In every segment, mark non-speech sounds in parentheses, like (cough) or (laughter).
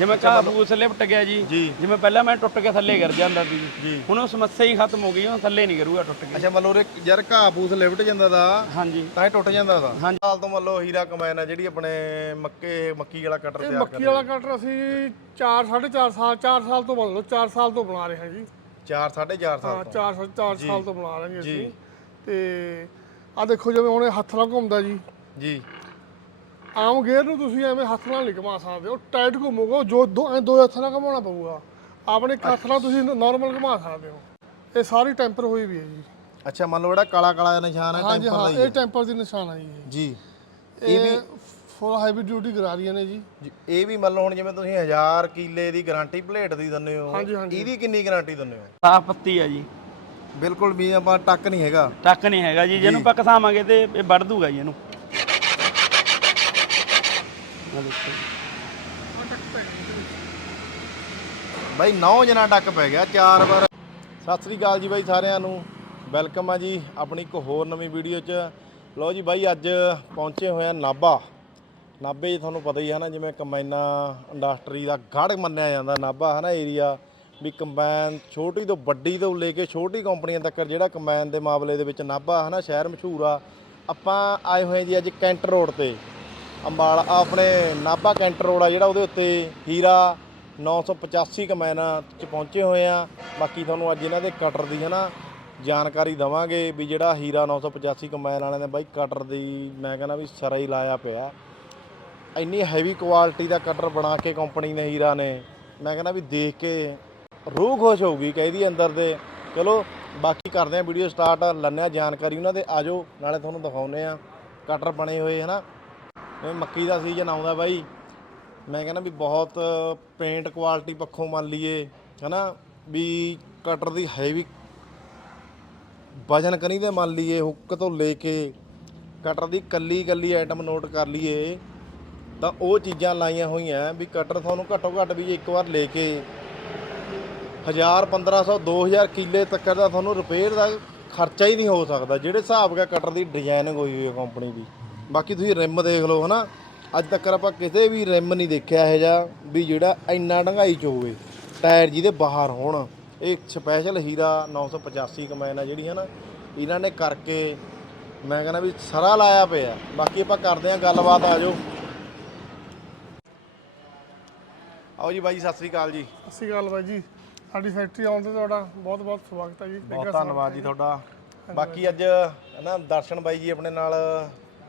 ਜਿਵੇਂ ਫੂਸ ਲਿਪਟ ਗਿਆ ਜੀ। ਜਿਵੇਂ ਪਹਿਲਾਂ ਮੈਂ ਟੁੱਟ ਕੇ ਥੱਲੇ ਗਿਰ ਜਾਂਦਾ ਸੀ। ਜੀ। ਹੁਣ ਉਹ ਸਮੱਸਿਆ ਹੀ ਖਤਮ ਹੋ ਗਈ ਹੁਣ ਥੱਲੇ ਨਹੀਂ ਗਿਰੂਗਾ ਟੁੱਟ ਕੇ। ਅੱਛਾ ਮੰਨ ਲਓ ਯਾਰ ਫੂਸ ਲਿਫਟ ਜਾਂਦਾ ਦਾ ਹਾਂਜੀ। ਤਾਂ ਹੀ ਟੁੱਟ ਜਾਂਦਾ ਦਾ। ਹਾਂਜੀ। ਸਾਲ ਤੋਂ ਮੰਨ ਲਓ ਹੀਰਾ ਕਮੈਨ ਆ ਜਿਹੜੀ ਆਪਣੇ ਮੱਕੇ ਮੱਕੀ ਵਾਲਾ ਕਟਰ ਇਹ ਤਿਆਰ ਮੱਕੀ ਵਾਲਾ ਕਟਰ ਅਸੀਂ 4 4.5 ਸਾਲ 4 ਸਾਲ ਤੋਂ ਬਣ ਲਓ 4 ਸਾਲ ਤੋਂ ਬਣਾ ਰਹੇ ਹਾਂ ਜੀ 4 4.5 ਸਾਲ ਹਾਂ ਤੋਂ। 4 4 ਸਾਲ ਤੋਂ ਬਣਾ ਰਹੇ ਹਾਂ। ਅਸੀਂ। ਤੇ ਆ ਦੇਖੋ ਜਿਵੇਂ ਹੁਣ ਇਹ ਹੱਥ ਨਾਲ ਘੁੰਮਦਾ ਜੀ। ਜੀ। ਆਮ ਗੇਅਰ ਨੂੰ ਤੁਸੀਂ ਐਵੇਂ ਹੱਥ ਨਾਲ ਨਹੀਂ ਘੁਮਾ ਸਕਦੇ। ਉਹ ਟਾਈਟ ਘੁੰਮੂਗਾ ਜੋ ਦੋ ਐਂ ਦੋ ਹੱਥਾਂ ਨਾਲ ਘੁਮਾਉਣਾ ਪਊਗਾ। ਆਪਣੇ ਹੱਥ ਨਾਲ ਤੁਸੀਂ ਨਾਰਮਲ ਘੁਮਾ ਸਕਦੇ ਹੋ। ਇਹ ਸਾਰੀ ਟੈਂਪਰ ਹੋਈ ਵੀ ਹੈ ਜੀ। ਅੱਛਾ ਮੰਨ ਲਓ ਜਿਹੜਾ ਕਾਲਾ ਕਾਲਾ ਨਿਸ਼ਾਨ ਹੈ ਹਾਂਜੀ ਟੈਂਪਰ ਹਾਂ ਦਾ ਹੀ ਇਹ ਹੈ। ਟੈਂਪਰ ਦੀ ਨਿਸ਼ਾਨ ਹੈ ਜੀ ਜੀ। ਇਹ ਇਹ ਫੁੱਲ ਹੈਵੀ ਡਿਊਟੀ ਕਰਾ ਰਹੀਆਂ ਨੇ ਜੀ। ਜੀ, ਇਹ ਵੀ ਮੰਨ ਲਓ ਹੁਣ ਜਿਵੇਂ ਤੁਸੀਂ 1000 ਕਿੱਲੇ ਦੀ ਗਾਰੰਟੀ ਪਲੇਟ ਦੀ ਦਿੰਦੇ ਹੋ। ਹਾਂਜੀ, ਹਾਂਜੀ। ਇਹਦੀ ਕਿੰਨੀ ਗਾਰੰਟੀ ਦਿੰਦੇ ਹੋ? ਸਾਫ਼ ਪੱਤੀ ਆ ਜੀ। ਬਿਲਕੁਲ ਵੀ ਆਪਾਂ ਟੱਕ ਨਹੀਂ ਹੈਗਾ। ਟੱਕ ਨਹੀਂ ਹੈਗਾ ਜੀ ਜਿਹਨੂੰ ਆਪਾਂ ਘਸਾਵਾਂਗੇ ਤੇ ਇਹ ਵੱਢ ਦੂਗਾ ਜੀ ਇਹਨੂੰ। ਆਹ ਦੇਖੋ। ਬਾਈ 9 ਜਣਾ ਟੱਕ ਪੈ ਗਿਆ, ਚਾਰ ਵਾਰ। ਸਤਿ ਸ੍ਰੀ ਅਕਾਲ ਜੀ ਬਾਈ ਸਾਰਿਆਂ ਨੂੰ। ਵੈਲਕਮ ਆ ਜੀ ਆਪਣੀ ਇੱਕ ਹੋਰ ਨਵੀਂ ਵੀਡੀਓ 'ਚ। ਲਓ ਜੀ ਬਾਈ, ਅੱਜ ਪਹੁੰਚੇ ਹੋਏ ਆ ਨਾਭਾ। ਨਾਭੇ 'ਚ ਤੁਹਾਨੂੰ ਪਤਾ ਹੀ ਹੈ ਨਾ ਜਿਵੇਂ ਕੰਬਾਈਨਾਂ ਇੰਡਸਟਰੀ ਦਾ ਗੜ ਮੰਨਿਆ ਜਾਂਦਾ, ਨਾਭਾ ਹੈ ਨਾ ਏਰੀਆ ਵੀ ਕੰਬਾਈਨ ਛੋਟੀ ਤੋਂ ਵੱਡੀ ਤੋਂ ਲੈ ਕੇ ਛੋਟੀ ਕੰਪਨੀਆਂ ਤੱਕ ਜਿਹੜਾ ਕੰਬਾਈਨ ਦੇ ਮਾਮਲੇ ਦੇ ਵਿੱਚ ਨਾਭਾ ਹੈ ਨਾ ਸ਼ਹਿਰ ਮਸ਼ਹੂਰ ਆ। ਆਪਾਂ ਆਏ ਹੋਏ ਜੀ ਅੱਜ ਕੈਂਟ ਰੋਡ ਤੇ। ਅੰਬਾਲਾ ਆਪਣੇ ਨਾਭਾ ਕੈਂਟ ਰੋਡ ਆ ਜਿਹੜਾ ਉਹਦੇ ਉੱਤੇ ਹੀਰਾ 985 ਕਮੈਨਾਂ ਚ ਪਹੁੰਚੇ ਹੋਏ ਆ। ਬਾਕੀ ਤੁਹਾਨੂੰ ਅੱਜ ਇਹਨਾਂ ਦੇ ਕਟਰ ਦੀ ਹੈ ਨਾ ਜਾਣਕਾਰੀ ਦਵਾਂਗੇ ਵੀ ਜਿਹੜਾ ਹੀਰਾ 985 ਕਮੈਨ ਵਾਲਿਆਂ ਨੇ ਬਾਈ ਕਟਰ ਦੀ ਮੈਂ ਕਹਿੰਦਾ ਵੀ ਸਰਾ ਹੀ ਲਾਇਆ ਪਿਆ। ਇੰਨੀ ਹੈਵੀ ਕੁਆਲਿਟੀ ਦਾ ਕਟਰ ਬਣਾ ਕੇ ਕੰਪਨੀ ਨੇ ਹੀਰਾ ਨੇ, ਮੈਂ ਕਹਿੰਦਾ ਵੀ ਦੇਖ ਕੇ ਰੂਹ ਖੁਸ਼ ਹੋਊਗੀ ਕਹਿੰਦੀ ਅੰਦਰ ਦੇ। ਚਲੋ ਬਾਕੀ ਕਰਦੇ ਆ ਵੀਡੀਓ ਸਟਾਰਟ, ਲੰਨਿਆ ਜਾਣਕਾਰੀ ਉਹਨਾਂ ਦੇ, ਆਜੋ ਨਾਲੇ ਤੁਹਾਨੂੰ ਦਿਖਾਉਨੇ ਆ। ਕਟਰ ਬਣੇ ਹੋਏ ਹਨਾ। ਜਿਵੇਂ ਮੱਕੀ ਦਾ ਸੀਜ਼ਨ ਆਉਂਦਾ ਬਾਈ। ਮੈਂ ਕਹਿੰਦਾ ਵੀ ਬਹੁਤ ਪੇਂਟ ਕੁਆਲਿਟੀ ਪੱਖੋਂ ਮੰਨ ਲਈਏ, ਹਨਾ, ਵੀ ਕਟਰ ਦੀ ਹੈਵੀ ਵਜਨ ਕਨੀ ਦੇ ਮੰਨ ਲਈਏ ਹੁੱਕ ਤੋਂ ਲੈ ਕੇ ਕਟਰ ਦੀ ਕੱਲੀ ਕੱਲੀ ਆਈਟਮ ਨੋਟ ਕਰ ਲਈਏ, ਤਾਂ ਉਹ ਚੀਜ਼ਾਂ ਲਾਈਆਂ ਹੋਈਆਂ ਵੀ ਕਟਰ ਤੁਹਾਨੂੰ ਘੱਟੋ ਘੱਟ ਵੀ ਇੱਕ ਵਾਰ ਲੈ ਕੇ 1000 1500 2000 ਕਿੱਲੇ ਤੱਕ ਦਾ ਤੁਹਾਨੂੰ ਰਿਪੇਅਰ ਦਾ ਖਰਚਾ ਹੀ ਨਹੀਂ ਹੋ ਸਕਦਾ, ਜਿਹੜੇ ਹਿਸਾਬ ਦਾ ਕਟਰ ਦੀ ਡਿਜ਼ਾਈਨਿੰਗ ਹੋਈ ਹੋਈ ਹੈ ਕੰਪਨੀ ਦੀ। ਬਾਕੀ ਤੁਸੀਂ ਰਿਮ ਦੇਖ ਲਓ ਹਨਾ? ਅੱਜ ਤੱਕ ਆਪਾਂ ਕਿਸੇ ਵੀ ਰਿਮ ਨਹੀਂ ਦੇਖਿਆ ਇਹ ਜਿਹਾ ਵੀ ਜਿਹੜਾ ਇੰਨਾ ਡੰਗਾਈ ਚ ਹੋਵੇ ਟਾਇਰ ਜਿਹਦੇ ਬਾਹਰ ਹੋਣ। ਇਹ ਸਪੈਸ਼ਲ ਹੀਰਾ 985 ਕਮੈਨ ਆ ਜਿਹੜੀ ਹੈ ਨਾ ਇਹਨਾਂ ਨੇ ਕਰਕੇ ਮੈਂ ਕਹਿੰਦਾ ਵੀ ਸਰਾ ਲਾਇਆ ਪਿਆ। ਬਾਕੀ ਆਪਾਂ ਕਰਦੇ ਆਂ ਗੱਲਬਾਤ ਆ ਜਾਓ। ਆਓ ਜੀ ਬਾਈ ਸਤਿ ਸ੍ਰੀ ਅਕਾਲ ਜੀ। ਸਤਿ ਸ਼੍ਰੀ ਅਕਾਲ ਬਾਈ ਜੀ। ਸਾਡੀ ਫੈਕਟਰੀ ਆਉਣ ਤੇ ਤੁਹਾਡਾ ਬਹੁਤ ਬਹੁਤ ਸਵਾਗਤ ਹੈ ਜੀ। ਬਹੁਤ ਧੰਨਵਾਦ ਜੀ ਤੁਹਾਡਾ। ਬਾਕੀ ਅੱਜ ਨਾ ਦਰਸ਼ਨ ਬਾਈ ਜੀ ਆਪਣੇ ਨਾਲ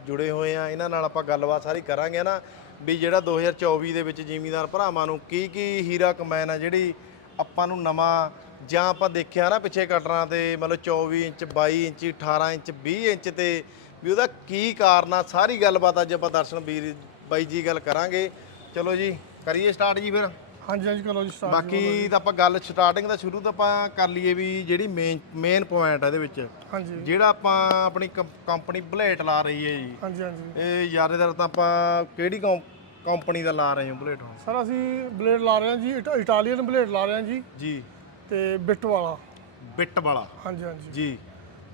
ਜੁੜੇ ਹੋਏ ਆ, ਇਹਨਾਂ ਨਾਲ ਆਪਾਂ ਗੱਲਬਾਤ ਸਾਰੀ ਕਰਾਂਗੇ ਨਾ ਵੀ ਜਿਹੜਾ 2024 ਦੇ ਵਿੱਚ ਜ਼ਿਮੀਂਦਾਰ ਭਰਾਵਾਂ ਨੂੰ ਕੀ ਕੀ ਹੀਰਾ ਕਮੈਨ ਆ, ਜਿਹੜੀ ਆਪਾਂ ਨੂੰ ਨਵਾਂ ਜਾਂ ਆਪਾਂ ਦੇਖਿਆ ਨਾ ਪਿੱਛੇ ਕਟਰਾਂ ਤੇ, ਮਤਲਬ 24 ਇੰਚ 22 ਇੰਚ 18 ਇੰਚ 20 ਇੰਚ ਤੇ, ਵੀ ਉਹਦਾ ਕੀ ਕਾਰਨ ਆ, ਸਾਰੀ ਗੱਲਬਾਤ ਅੱਜ ਆਪਾਂ ਦਰਸ਼ਨ ਵੀਰ ਬਾਈ ਜੀ ਗੱਲ ਕਰਾਂਗੇ। ਚਲੋ ਜੀ, ਕਰੀਏ ਸਟਾਰਟ ਜੀ ਫਿਰ। ਹਾਂਜੀ ਹਾਂਜੀ ਕਰੋ ਜੀ start ਬਾਕੀ ਤਾਂ ਆਪਾਂ ਗੱਲ ਸਟਾਰਟਿੰਗ ਦਾ ਸ਼ੁਰੂ ਤੋਂ ਆਪਾਂ ਕਰ ਲਈਏ ਵੀ ਜਿਹੜੀ ਮੇਨ ਮੇਨ ਪੁਆਇੰਟ ਇਹਦੇ ਵਿੱਚ। ਹਾਂਜੀ। ਜਿਹੜਾ ਆਪਾਂ ਆਪਣੀ ਕੰਪਨੀ ਬਲੇਟ ਲਾ ਰਹੀ ਹੈ ਜੀ। ਹਾਂਜੀ ਹਾਂਜੀ। ਇਹ ਜ਼ਿਆਦਾਤਰ ਤਾਂ ਆਪਾਂ ਕਿਹੜੀ ਕੰਪਨੀ ਦਾ ਲਾ ਰਹੇ ਹਾਂ ਬਲੇਟ ਹੁਣ? ਸਰ ਅਸੀਂ ਬਲੇਡ ਲਾ ਰਹੇ ਹਾਂ ਜੀ ਇਟਾ- ਇਟਾਲੀਅਨ ਬਲੇਡ ਲਾ ਰਹੇ ਹਾਂ ਜੀ। ਜੀ। ਤੇ ਬਿੱਟ ਵਾਲਾ। ਬਿੱਟ ਵਾਲਾ। ਹਾਂਜੀ ਹਾਂਜੀ। ਜੀ।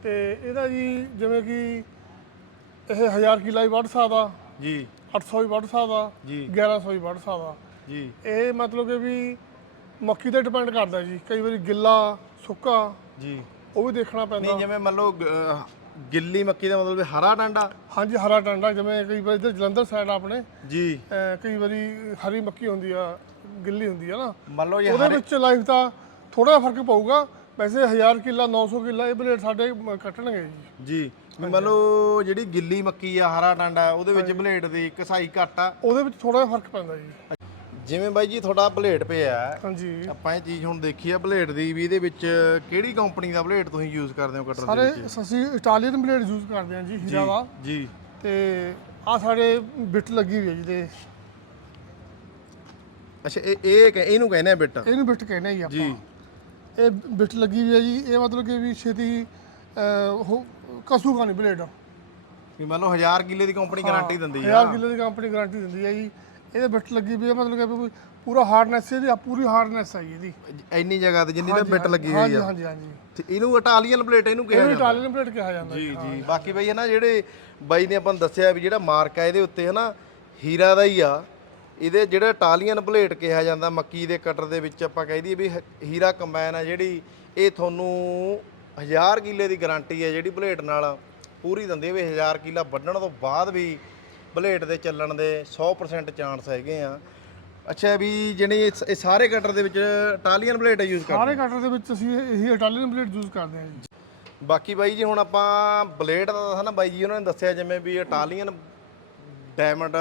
ਤੇ ਇਹਦਾ ਜੀ ਜਿਵੇਂ ਕਿ ਇਹ 1000 ਕਿੱਲਾ ਹੀ ਵੱਢ ਸਕਦਾ। ਜੀ। 800 ਹੀ ਵੱਢ ਸਕਦਾ। ਜੀ। 1100 ਹੀ ਵੱਢ ਸਕਦਾ। ਜੀ। ਇਹ ਮਤਲਬ ਕਿ ਵੀ ਮੱਕੀ ਤੇ ਡਿਪੈਂਡ ਕਰਦਾ ਜੀ। ਕਈ ਵਾਰੀ ਗਿੱਲਾ ਸੁੱਕਾ ਜੀ। ਉਹ ਵੀ ਦੇਖਣਾ ਪੈਂਦਾ। ਨਹੀਂ ਜਿਵੇਂ ਮੰਨ ਲਓ ਗ- ਗਿੱਲੀ ਮੱਕੀ ਦਾ ਮਤਲਬ ਹਰਾ ਡਾਂਡਾ ਹਾਂਜੀ ਹਰਾ ਟਾਂਡਾ ਜਿਵੇਂ ਕਈ ਵਾਰੀ ਇੱਧਰ ਜਲੰਧਰ ਸਾਈਡ ਆਪਣੇ। ਜੀ। ਅਹ ਕਈ ਵਾਰੀ ਹਰੀ ਮੱਕੀ ਹੁੰਦੀ ਆ ਗਿੱਲੀ ਹੁੰਦੀ ਆ ਨਾ। ਮੰਨ ਲਓ ਇਹ ਉਹਦੇ ਹਰੇ ਵਿੱਚ ਲਾਈਫ ਦਾ ਥੋੜਾ ਫ਼ਰਕ ਪਊਗਾ। ਵੈਸੇ 1000 ਕਿੱਲਾ 900 ਕਿੱਲਾ ਇਹ ਬਲੇਡ ਸਾਡੇ ਮ- ਕੱਟਣਗੇ ਜੀ। ਜੀ। ਵੀ ਮੰਨ ਲਓ ਜਿਹੜੀ ਗਿੱਲੀ ਮੱਕੀ ਆ ਹਰਾ ਡਾਂਡਾ ਉਹਦੇ ਵਿੱਚ ਬਲੇਡ ਦੀ ਕਸਾਈ ਘੱਟ ਆ। ਉਹਦੇ ਵਿੱਚ ਥੋੜਾ ਜਿਹਾ ਫ਼ਰਕ ਪੈਂਦਾ ਜੀ। ਜਿਵੇਂ ਬਾਈ ਜੀ ਤੁਹਾਡਾ ਬਲੇਡ ਪਿਆ ਹੈ, ਹਾਂਜੀ। ਆਪਾਂ ਇਹ ਚੀਜ਼ ਹੁਣ ਦੇਖੀ ਆ ਬਲੇਡ ਦੀ ਵੀ ਇਹਦੇ ਵਿੱਚ ਕਿਹੜੀ ਕੰਪਨੀ ਦਾ ਬਲੇਡ ਤੁਸੀਂ ਯੂਜ਼ ਕਰਦੇ ਹੋ ਕਟਰ ਦੇ ਸਾਰੇ ਵਿੱਚ? ਅਸੀਂ ਇਟਾਲੀਅਨ ਬਲੇਡ ਯੂਜ਼ ਕਰਦੇ ਹਾਂ ਜੀ ਹੀਰਾ ਦਾ। ਜੀ। ਤੇ ਆ ਸਾਡੇ ਬਿੱਟ ਲੱਗੀ ਹੋਈ ਹੈ ਜੀ ਦੇ ਅੱਛਾ ਇਹ ਇਹ ਕਹਿ- ਇਹਨੂੰ ਕਹਿੰਦੇ ਆ ਬਿੱਟ। ਇਹਨੂੰ ਬਿੱਟ ਕਹਿੰਦੇ ਆ ਜੀ ਜੀ। ਆਪਾਂ। ਇਹ ਬਿੱਟ ਲੱਗੀ ਹੋਈ ਹੈ ਜੀ ਇਹ ਮਤਲਬ ਕਿ ਵੀ ਛੇਤੀ ਅਹ, ਉਹ ਕਸੂਗਾ ਨਹੀਂ ਬਲੇਡ ਵੀ ਮੰਨ ਲਓ 1000 ਕਿੱਲੇ ਦੀ ਕੰਪਨੀ ਗਾਰੰਟੀ ਦਿੰਦੀ ਆ। 1000 ਕਿਲੋ ਦੀ ਕੰਪਨੀ ਗਾਰੰਟੀ ਦਿੰਦੀ ਹੈ ਜੀ। ਇਹਦੇ ਬਿੱਟ ਲੱਗੀ ਹੋਈ ਹੈ ਮਤਲਬ ਕਿ ਵੀ ਪੂਰਾ ਹਾਰਡਨੈਸ ਇਹਦੀ ਪੂਰੀ ਹਾਰਡਨੈਸ ਜੀ ਇਹਦੀ। ਇੰਨੀ ਜਗ੍ਹਾ ਤੇ ਜਿੰਨੀ ਤੇ ਬਿੱਟ ਲੱਗੀ ਹੋਈ ਹਾਂਜੀ ਆ। ਹਾਂਜੀ ਹਾਂਜੀ। ਤੇ ਇਹਨੂੰ ਇਟਾਲੀਅਨ ਪਲੇਟ ਇਹਨੂੰ ਕਿਹਾ ਇਹਨੂੰ ਜਾਂਦਾ। ਇਟਾਲੀਅਨ ਪਲੇਟ ਕਿਹਾ ਜਾਂਦਾ ਜੀ ਜੀ ਬਾਕੀ ਬਈ ਹੈ ਨਾ ਜਿਹੜੇ ਬਾਈ ਨੇ ਆਪਾਂ ਨੂੰ ਦੱਸਿਆ ਵੀ ਜਿਹੜਾ ਮਾਰਕ ਆ ਇਹਦੇ ਉੱਤੇ ਹੈ ਨਾ ਹੀਰਾ ਦਾ ਹੀ ਆ। ਇਹਦੇ ਜਿਹੜਾ ਇਟਾਲੀਅਨ ਬਲੇਡ ਕਿਹਾ ਜਾਂਦਾ ਮੱਕੀ ਦੇ ਕਟਰ ਦੇ ਵਿੱਚ ਆਪਾਂ ਕਹਿ ਦਈਏ ਵੀ ਹ- ਹੀਰਾ ਕੰਬਾਈਨ ਆ ਜਿਹੜੀ ਇਹ ਤੁਹਾਨੂੰ 1000 ਕਿੱਲੇ ਦੀ ਗਾਰੰਟੀ ਹੈ ਜਿਹੜੀ ਬਲੇਡ ਨਾਲ ਪੂਰੀ ਦਿੰਦੀ ਹੈ ਵੀ 1000 ਕਿੱਲਾ ਵੱਢਣ ਤੋਂ ਬਾਅਦ ਵੀ ਬਲੇਡ ਦੇ ਚੱਲਣ ਦੇ 100% ਚਾਂਸ ਹੈਗੇ ਆ। ਅੱਛਾ ਵੀ ਜਿਹੜੀ ਇਹ ਸਾਰੇ ਕਟਰ ਦੇ ਵਿੱਚ ਇਟਾਲੀਅਨ ਬਲੇਡ ਯੂਜ਼ ਕਰਦੇ ਸਾਰੇ ਕਟਰ ਦੇ ਵਿੱਚ ਅਸੀਂ ਇਹੀ ਇਟਾਲੀਅਨ ਬਲੇਡ ਯੂਜ਼ ਕਰਦੇ ਹਾਂ ਜੀ। ਬਾਕੀ ਬਾਈ ਜੀ ਹੁਣ ਆਪਾਂ ਬਲੇਡ ਦਾ ਤਾਂ ਨਾ ਬਾਈ ਜੀ ਉਹਨਾਂ ਨੇ ਦੱਸਿਆ ਜਿਵੇਂ ਵੀ ਇਟਾਲੀਅਨ ਡਾਇਮੰਡ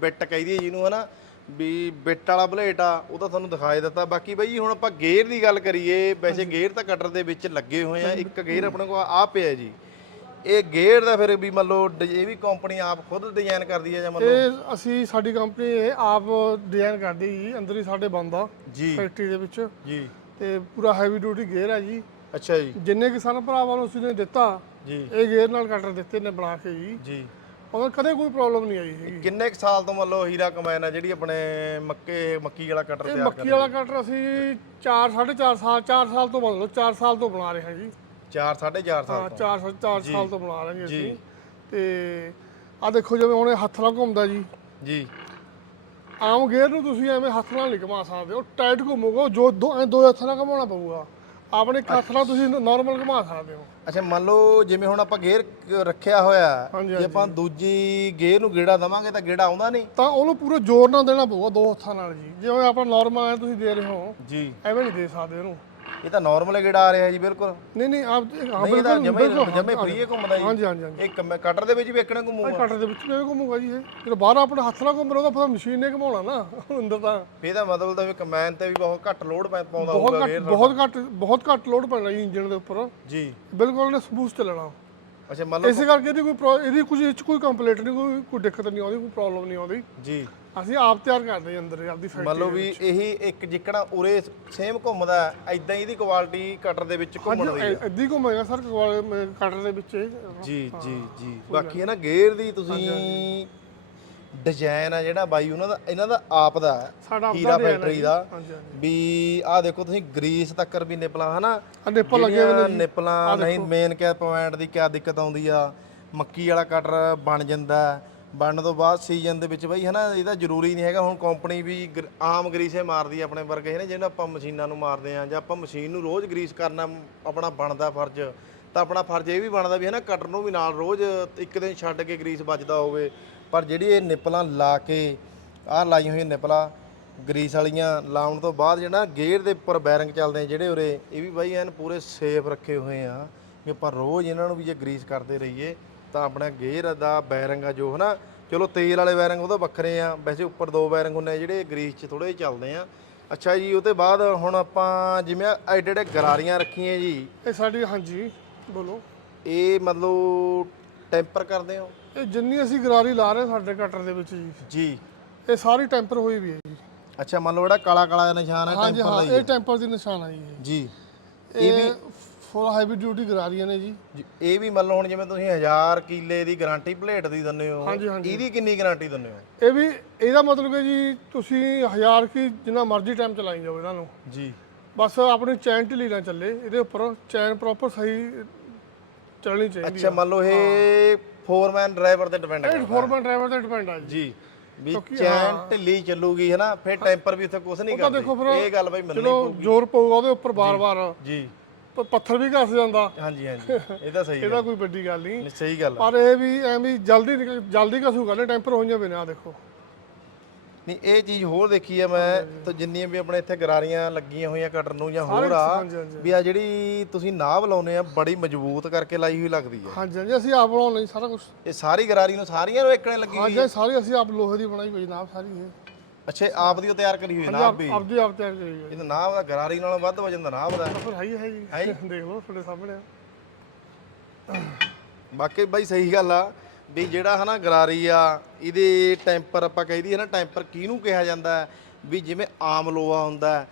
ਬਿੱਟ ਕਹਿੰਦੀ ਹੈ ਜਿਹਨੂੰ ਹਨਾ ਵੀ ਬਿੱਟ ਵਾਲਾ ਬਲੇਡ ਆ ਉਹ ਤਾਂ ਤੁਹਾਨੂੰ ਦਿਖਾਈ ਦਿੱਤਾ। ਬਾਕੀ ਬਾਈ ਜੀ ਹੁਣ ਆਪਾਂ ਗੇਅਰ ਦੀ ਗੱਲ ਕਰੀਏ ਵੈਸੇ ਗੇਅਰ ਤਾਂ ਕਟਰ ਦੇ ਵਿੱਚ ਲੱਗੇ ਹੋਏ ਆ ਇੱਕ ਗੇਅਰ ਆਪਣੇ ਕੋਲ ਆ ਪਿਆ ਜੀ। ਇਹ ਗੇਅਰ ਦਾ ਫਿਰ ਵੀ ਮੰਨ ਲਓ ਡ- ਇਹ ਵੀ ਕੰਪਨੀ ਆਪ ਖੁਦ ਡਿਜ਼ਾਈਨ ਕਰਦੀ ਹੈ ਜਾਂ ਮੰਨ ਲਓ? ਇਹ ਅਸੀਂ ਸਾਡੀ ਕੰਪਨੀ ਇਹ ਆਪ ਡਿਜ਼ਾਈਨ ਕਰਦੀ ਜੀ ਅੰਦਰ ਹੀ ਸਾਡੇ ਬੰਦਾ ਜੀ। ਫੈਕਟਰੀ ਦੇ ਵਿੱਚ। ਜੀ। ਤੇ ਪੂਰਾ ਹੈਵੀ ਡਿਊਟੀ ਗੇਅਰ ਹੈ ਜੀ। ਅੱਛਾ ਜੀ। ਜਿੰਨੇ ਕਿਸਾਨ ਭਰਾਵਾਂ ਨੂੰ ਅਸੀਂ ਨੇ ਦਿੱਤਾ ਜੀ। ਇਹ ਗੇਅਰ ਨਾਲ ਕਟਰ ਦਿੱਤੇ ਨੇ ਬਣਾ ਕੇ ਜੀ। ਜੀ। ਉਹਨਾਂ ਕਦੇ ਕੋਈ ਪ੍ਰੋਬਲਮ ਨਹੀਂ ਆਈ ਹੈਗੀ। ਕਿੰਨੇ ਕੁ ਸਾਲ ਤੋਂ ਮੰਨ ਲਓ ਹੀਰਾ ਆ ਜਿਹੜੀ ਆਪਣੇ ਮੱਕੇ ਮੱਕੀ ਵਾਲਾ ਕਟਰ ਇਹ ਤਿਆਰ ਮੱਕੀ ਵਾਲਾ ਕਟਰ ਅਸੀਂ 4 4.5 ਸਾਲ 4 ਸਾਲ ਤੋਂ ਮੰਨ ਲਓ 4 ਸਾਲ ਤੋਂ ਬਣਾ ਰਹੇ ਹਾਂ ਜੀ। 4 4.5 ਸਾਲ ਹਾਂ ਤੋਂ। 4 4 ਸਾਲ ਤੋਂ ਬਣਾ ਰਹੇ ਹਾਂ ਜੀ। ਅਸੀਂ। ਤੇ ਆ ਦੇਖੋ ਜਿਵੇਂ ਇਹ ਹੱਥ ਨਾਲ ਘੁੰਮਦਾ ਜੀ। ਜੀ। ਆਮ ਗੇਅਰ ਨੂੰ ਤੁਸੀਂ ਐਵੇਂ ਹੱਥ ਨਾਲ ਨਹੀਂ ਘੁਮਾ ਸਕਦੇ। ਉਹ ਟਾਈਟ ਘੁੰਮੂਗਾ ਜੋ ਦੋ ਐਂ ਦੋ ਹੱਥਾਂ ਨਾਲ ਘੁਮਾਉਣਾ ਪਊਗਾ। ਆਪਣੇ ਹੱਥ ਨਾਲ ਤੁਸੀਂ ਨਾਰਮਲ ਘੁਮਾ ਸਕਦੇ ਹੋ। ਅੱਛਾ ਮੰਨ ਲਓ ਜਿਵੇਂ ਹੁਣ ਆਪਾਂ ਗੇਅਰ ਕ- ਰੱਖਿਆ ਹੋਇਆ ਹਾਂਜੀ, ਜੇ ਆਪਾਂ ਦੂਜੀ ਗੇਅਰ ਨੂੰ ਗੇੜਾ ਦਵਾਂਗੇ ਤਾਂ ਗੇੜਾ ਆਉਂਦਾ ਨਹੀਂ? ਤਾਂ ਉਹਨੂੰ ਪੂਰਾ ਜ਼ੋਰ ਨਾਲ ਦੇਣਾ ਪਊਗਾ ਦੋ ਹੱਥਾਂ ਨਾਲ ਜੀ। ਜਿਵੇਂ ਆਪਾਂ ਨਾਰਮਲ ਐ ਤੁਸੀਂ ਦੇ ਰਹੇ ਹੋ ਜੀ। ਐਵੇਂ ਨਹੀਂ ਦੇ ਸਕਦੇ ਉਹਨੂੰ। ਇਹ ਤਾਂ ਨਾਰਮਲ ਗੇੜਾ ਆ ਰਿਹਾ ਜੀ ਬਿਲਕੁਲ। ਨਹੀਂ ਨਹੀਂ ਆਪ ਹਾਂ ਨਹੀਂ ਇਹ ਤਾਂ ਜਮੇ ਜਮੇ ਫਰੀ ਹੈ ਘੁੰਮਦਾ ਜੀ। ਹਾਂਜੀ ਹਾਂਜੀ ਹਾਂਜੀ। ਇਹ ਕੰਮ- ਕਟਰ ਦੇ ਵਿੱਚ ਵੀ ਇੱਕਣੇ ਘੁੰਮੂਗਾ। ਕਟਰ ਦੇ ਵਿੱਚ ਕਿਵੇਂ ਘੁੰਮੂਗਾ ਜੀ ਇਹ। ਜਦੋਂ ਬਾਹਰ ਆਪਣੇ ਹੱਥ ਨਾਲ ਘੁੰਮ ਰਿਹਾ ਉਹਦਾ ਪਤਾ ਮਸ਼ੀਨ ਨੇ ਘੁਮਾਉਣਾ ਨਾ ਅੰਦਰ ਤਾਂ। ਇਹਦਾ ਮਤਲਬ ਤਾਂ ਵੀ ਕਮੈਨ ਤੇ ਵੀ ਬਹੁਤ ਘੱਟ ਲੋਡ ਪਾਉਂਦਾ ਬਹੁਤ ਹੋਊਗਾ ਘੱਟ ਗੇਅਰ ਬਹੁਤ ਘੱਟ ਬਹੁਤ ਘੱਟ ਲੋਡ ਪੈਣਾ ਜੀ ਇੰਜਨ ਦੇ ਉੱਪਰ। ਜੀ। ਬਿਲਕੁਲ ਉਹਨੇ ਸਮੂਥ ਚੱਲਣਾ। ਅੱਛਾ ਮੰਨ ਲਓ ਇਸੇ ਕਰਕੇ ਇਹਦੀ ਕੋਈ ਪ੍ਰੋ- ਇਹਦੀ ਕੁਝ ਇਹ 'ਚ ਕੋਈ ਕੰਪਲੀਟ ਨਹੀਂ ਕੋਈ ਕੋਈ ਦਿੱਕਤ ਨਹੀਂ ਆਉਂਦੀ ਕੋਈ ਪ੍ਰੋਬਲਮ ਨਹੀਂ ਆਉਂਦੀ। ਜੀ। ਅਸੀਂ ਆਪ ਤਿਆਰ ਕਰਦੇ ਹਾਂ ਅੰਦਰ ਆਪਦੀ ਮੰਨ ਫੈਕਟਰੀ ਲਓ ਵੀ ਇਹੀ ਇੱਕ ਜਿੱਕਣਾ ਉਰੇ ਸੇਮ ਘੁੰਮਦਾ ਐਦਾਂ ਇਹਦੀ ਕੁਆਲਿਟੀ ਕਟਰ ਦੇ ਵਿੱਚ ਘੁੰਮਣ ਦੀ ਹੈ। ਇੱਦੀ ਘੁੰਮੇਗਾ ਸਰ ਕਟਰ ਦੇ ਵਿੱਚ। ਜੀ ਜੀ ਜੀ। ਬਾਕੀ ਹੈ ਨਾ ਗੇਅਰ ਦੀ ਤੁਸੀਂ ਡਿਜ਼ਾਈਨ ਆ ਜਿਹੜਾ ਬਾਈ ਉਹਨਾਂ ਦਾ ਇਹਨਾਂ ਦਾ ਆਪ ਦਾ ਹੀਰਾ ਫੈਕਟਰੀ। ਦਾ। ਵੀ ਆਹ ਦੇਖੋ ਤੁਸੀਂ ਗਰੀਸ ਤੱਕਰ ਵੀ ਨਿਪਲਾਂ ਹਨਾ? ਨਿੱਪਲ ਲੱਗੇ ਹੋਏ ਨੇ ਨਿਪਲਾਂ ਨਹੀਂ ਮੇਨ ਕਿਆ ਪੁਆਇੰਟ ਦੀ ਕਿਆ ਦਿੱਕਤ ਆਉਂਦੀ ਆ ਮੱਕੀ ਵਾਲਾ ਕਟਰ ਬਣ ਜਾਂਦਾ। ਬਣਨ ਤੋਂ ਬਾਅਦ ਸੀਜ਼ਨ ਦੇ ਵਿੱਚ ਬਈ ਹਨਾ ਇਹਦਾ ਜ਼ਰੂਰੀ ਨਹੀਂ ਹੈਗਾ, ਹੁਣ ਕੰਪਨੀ ਵੀ ਗਰ- ਆਮ ਗਰੀਸੇ ਮਾਰਦੀ ਆ ਆਪਣੇ ਵਰਗੇ ਨੇ ਜਿਹਨਾਂ ਆਪਾਂ ਮਸ਼ੀਨਾਂ ਨੂੰ ਮਾਰਦੇ ਆ, ਜਾਂ ਆਪਾਂ ਮਸ਼ੀਨ ਨੂੰ ਰੋਜ਼ ਗਰੀਸ ਕਰਨਾ, ਆਪਣਾ ਬਣਦਾ ਫਰਜ਼, ਤਾਂ ਆਪਣਾ ਫਰਜ਼ ਇਹ ਵੀ ਬਣਦਾ ਵੀ ਹਨਾ ਕਟਰ ਨੂੰ ਵੀ ਨਾਲ ਰੋਜ਼ ਇੱਕ ਦਿਨ ਛੱਡ ਕੇ ਗਰੀਸ ਵੱਜਦਾ ਹੋਵੇ, ਪਰ ਜਿਹੜੀ ਇਹ ਨਿਪਲਾਂ ਲਾ ਕੇ, ਆਹ ਲਾਈਆਂ ਹੋਈਆਂ ਨਿਪਲਾਂ, ਗਰੀਸ ਵਾਲੀਆਂ ਲਾਉਣ ਤੋਂ ਬਾਅਦ ਜਿਹੜਾ ਗੇਅਰ ਦੇ ਉੱਪਰ ਬੈਰਿੰਗ ਚੱਲਦੇ ਆ ਜਿਹੜੇ ਉਰੇ, ਇਹ ਵੀ ਬਾਈ ਐਨ ਪੂਰੇ ਸੇਫ ਰੱਖੇ ਹੋਏ ਆ, ਵੀ ਆਪਾਂ ਰੋਜ਼ ਇਹਨਾਂ ਨੂੰ ਵੀ ਜੇ ਗਰੀਸ ਕਰਦੇ ਰਹੀਏ ਤਾਂ ਆਪਣਾ ਗੇਅਰ ਦਾ ਬੈਰਿੰਗ ਆ ਜੋ ਹਨਾ? ਚਲੋ ਤੇਲ ਵਾਲੇ ਬੈਰਿੰਗ ਉਹਦਾ ਵੱਖਰੇ ਆ। ਵੈਸੇ ਉੱਪਰ ਦੋ ਬੈਰਿੰਗ ਆ ਜਿਹੜੇ ਗਰੀਸ 'ਚ ਥੋੜੇ ਚੱਲਦੇ ਆ। ਅੱਛਾ ਜੀ ਉਹਦੇ ਬਾਅਦ ਹੁਣ ਆਪਾਂ ਜਿਵੇਂ ਐਡੇ ਐਡੇ ਗਰਾਰੀਆਂ ਰੱਖੀਆਂ ਜੀ। ਇਹ ਸਾਡੀ ਹਾਂਜੀ ਬੋਲੋ। ਇਹ ਮਤਲਬ ਟੈਂਪਰ ਕਰਦੇ ਹੋ? ਇਹ ਜਿੰਨੀ ਅਸੀਂ ਗਰਾਰੀ ਲਾ ਰਹੇ ਸਾਡੇ ਕਟਰ ਦੇ ਵਿੱਚ ਜੀ। ਜੀ। ਇਹ ਸਾਰੀ ਟੈਂਪਰ ਹੋਈ ਵੀ ਹੈ ਜੀ। ਅੱਛਾ ਮੰਨ ਲਓ ਜਿਹੜਾ ਕਾਲਾ ਕਾਲਾ ਨਿਸ਼ਾਨ ਹੈ ਹਾਂਜੀ ਟੈਂਪਰ ਹਾਂ ਦਾ ਹੀ ਇਹ ਟੈਂਪਰ ਦੀ ਨਿਸ਼ਾਨ ਹੈ ਜੀ ਜੀ। ਇਹ ਇਹ ਫੁੱਲ ਹੈਵੀ ਡਿਊਟੀ ਗਰਾਰੀਆਂ ਨੇ ਜੀ। ਜੀ, ਇਹ ਵੀ ਮੰਨ ਲਓ ਹੁਣ ਜਿਵੇਂ ਤੁਸੀਂ 1000 ਕਿੱਲੇ ਦੀ ਗਾਰੰਟੀ ਪਲੇਟ ਦੀ ਦਿੰਦੇ ਹੋ। ਹਾਂਜੀ, ਹਾਂਜੀ। ਇਹਦੀ ਕਿੰਨੀ ਗਾਰੰਟੀ ਦਿੰਦੇ ਹੋ? ਇਹ ਵੀ ਇਹਦਾ ਮਤਲਬ ਹੈ ਜੀ ਤੁਸੀਂ ਹਜ਼ਾਰ ਕੀ ਜਿੰਨਾ ਮਰਜ਼ੀ ਟਾਈਮ ਚਲਾਈ ਜਾਓ ਇਹਨਾਂ ਨੂੰ। ਜੀ। ਬਸ ਆਪਣੀ ਚੈਨ ਢਿੱਲੀ ਨਾ ਚੱਲੇ ਇਹਦੇ ਉੱਪਰ ਚੈਨ ਪ੍ਰੋਪਰ ਸਹੀ ਚੱਲਣੀ ਚਾਹੀਦੀ ਅੱਛਾ ਮੰਨ ਲਓ ਇਹ ਫੋਰਮੈਨ ਡਰਾਈਵਰ ਤੇ ਡਿਪੈਂਡ ਇਹ ਕਰਦਾ। ਫੋਰਮੈਨ ਡਰਾਈਵਰ ਤੇ ਡਿਪੈਂਡ ਆ ਜੀ। ਜੀ ਵੀ ਚੈਨ ਢਿੱਲੀ ਚੱਲੂਗੀ ਹੈ ਨਾ ਫਿਰ ਟੈਂਪਰ ਵੀ ਉੱਥੇ ਕੁਝ ਨਹੀਂ ਤਾਂ ਦੇਖੋ ਕਰਦੇ ਫਿਰ ਇਹ ਗੱਲ ਬਈ ਮੰਨਣੀ ਚਲੋ ਜ਼ੋਰ ਪਊਗਾ ਉਹਦੇ ਉੱਪਰ ਬਾਰ-ਬਾਰ ਜੀ। ਪ- ਪੱਥਰ ਵੀ ਘਸ ਜਾਂਦਾ। ਹਾਂਜੀ ਹਾਂਜੀ। ਇਹ ਤਾਂ ਸਹੀ (laughs) ਇਹਦਾ ਕੋਈ ਵੱਡੀ ਗੱਲ ਨਹੀਂ। ਸਹੀ ਗੱਲ ਆ। ਪਰ ਇਹ ਵੀ ਐਵੇਂ ਜਲਦੀ ਨਿਕਲ- ਜਲਦੀ ਘਸੂਗਾ ਨਾ ਟੈਂਪਰ ਹੋਈਆਂ ਬਿਨਾਂ ਆਹ ਦੇਖੋ। ਨਹੀਂ ਇਹ ਚੀਜ਼ ਹੋਰ ਦੇਖੀ ਆ ਮੈਂ ਤਾਂ ਜਿੰਨੀਆਂ ਵੀ ਆਪਣੇ ਇੱਥੇ ਗਰਾਰੀਆਂ ਲੱਗੀਆਂ ਹੋਈਆਂ ਕਟਰ ਨੂੰ ਜਾਂ ਹੋਰ ਆ ਹਾਂਜੀ, ਹਾਂਜੀ। ਵੀ ਆ ਜਿਹੜੀ ਤੁਸੀਂ ਨਾਭ ਲਾਉਨੇ ਆ ਬੜੀ ਮਜ਼ਬੂਤ ਕਰਕੇ ਲਾਈ ਹੋਈ ਲੱਗਦੀ ਆ। ਹਾਂਜੀ ਹਾਂਜੀ ਅਸੀਂ ਆਪ ਬਣਾਉਣ ਸਾਰਾ ਕੁਝ ਇਹ ਸਾਰੀ ਗਰਾਰੀ ਨੂੰ ਸਾਰੀਆਂ ਨੂੰ ਇੱਕਣੇ ਲੱਗੀ ਹੋਈ ਹਾਂਜੀ ਸਾਰੀ ਅਸੀਂ ਆਪ ਲੋਹੇ ਦੀ ਬਣਾਈ ਹੋਈ ਨਾਪ ਸਾਰੀ ਇਹ। ਅੱਛਾ ਇਹ ਆਪ ਦੀ ਉਹ ਤਿਆਰ ਕਰੀ ਹੋਈ ਨਾਭ ਵੀ ਆਪਦੀ ਆਪ ਤਿਆਰ ਕਰੀ ਹੋਈ ਇਹ ਤਾਂ ਨਾਭ ਦਾ ਗਰਾਰੀ ਨਾਲੋਂ ਵੱਧ ਵਜਨ ਦਾ ਨਾਭ ਦਾ ਹੈ। ਫਿਰ ਹੈ ਹੀ ਜੀ ਦੇਖ ਲਓ ਤੁਹਾਡੇ ਸਾਹਮਣੇ। ਬਾਕੀ ਬਾਈ ਸਹੀ ਗੱਲ ਆ ਵੀ ਜਿਹੜਾ ਹਨਾ ਗਰਾਰੀ ਆ ਇਹਦੇ ਟੈਂਪਰ ਆਪਾਂ ਕਹਿ ਦਈਏ ਨਾ ਟੈਂਪਰ ਕਿਹਨੂੰ ਕਿਹਾ ਜਾਂਦਾ? ਵੀ ਜਿਵੇਂ ਆਮ ਲੋਹਾ ਹੁੰਦਾ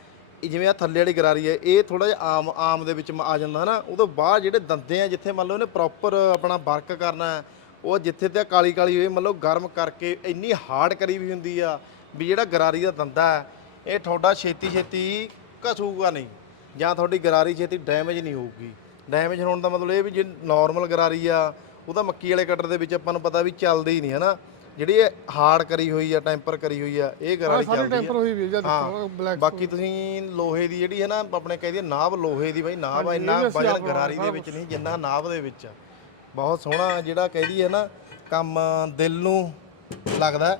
ਜਿਵੇਂ ਆ ਥੱਲੇ ਵਾਲੀ ਗਰਾਰੀ ਹੈ ਇਹ ਥੋੜਾ ਜਿਹਾ ਆਮ ਆਮ ਦੇ ਵਿੱਚ ਆ ਜਾਂਦਾ ਨਾ ਉਹ ਤੋਂ ਬਾਅਦ ਜਿਹੜੇ ਦੰਦੇ ਆ ਜਿੱਥੇ ਮੰਨ ਲਓ ਇਹਨੇ ਪ੍ਰੋਪਰ ਆਪਣਾ ਵਰਕ ਕਰਨਾ ਉਹ ਜਿੱਥੇ ਤੇ ਕਾਲੀ ਕਾਲੀ ਹੋਏ ਮੰਨ ਲਓ ਗਰਮ ਕਰਕੇ ਇੰਨੀ ਹਾਰਡ ਕਰੀ ਵੀ ਹੁੰਦੀ ਆ ਵੀ ਜਿਹੜਾ ਗਰਾਰੀ ਦਾ ਦੰਦਾ ਹੈ ਇਹ ਤੁਹਾਡਾ ਛੇਤੀ ਛੇਤੀ ਘਸੂਗਾ ਨਹੀਂ ਜਾਂ ਤੁਹਾਡੀ ਗਰਾਰੀ ਛੇਤੀ ਡੈਮੇਜ ਨਹੀਂ ਹੋਊਗੀ। ਡੈਮੇਜ ਹੋਣ ਦਾ ਮਤਲਬ ਇਹ ਵੀ ਜੇ ਨਾਰਮਲ ਗਰਾਰੀ ਆ ਉਹ ਤਾਂ ਮੱਕੀ ਵਾਲੇ ਕਟਰ ਦੇ ਵਿੱਚ ਆਪਾਂ ਨੂੰ ਪਤਾ ਵੀ ਚੱਲਦੀ ਹੀ ਨਹੀਂ ਹਨਾ? ਜਿਹੜੀ ਇਹ ਹਾਰਡ ਕਰੀ ਹੋਈ ਆ ਟੈਂਪਰ ਕਰੀ ਹੋਈ ਆ ਇਹ ਗਰਾਰੀ ਚੱਲਦੀ ਟੈਂਪਰ ਆ ਹੋਈ ਵੀ ਜਾਂ ਦੇਖੋ ਬਲੈਕ ਬਾਕੀ ਤੁਸੀਂ ਲੋਹੇ ਦੀ ਜਿਹੜੀ ਹੈ ਨਾ ਆਪਣੇ ਕਹਿੰਦੇ ਨਾਭ ਲੋਹੇ ਦੀ ਬਾਈ ਨਾਭ ਆ ਇੰਨਾ ਵਜਨ ਗਰਾਰੀ ਦੇ ਵਿੱਚ ਨਹੀਂ ਜਿੰਨਾ ਨਾਭ ਦੇ ਵਿੱਚ ਬਹੁਤ ਸੋਹਣਾ ਜਿਹੜਾ ਕਹਿੰਦੀ ਹੈ ਨਾ ਕੰਮ ਦਿਲ ਨੂੰ ਲੱਗਦਾ।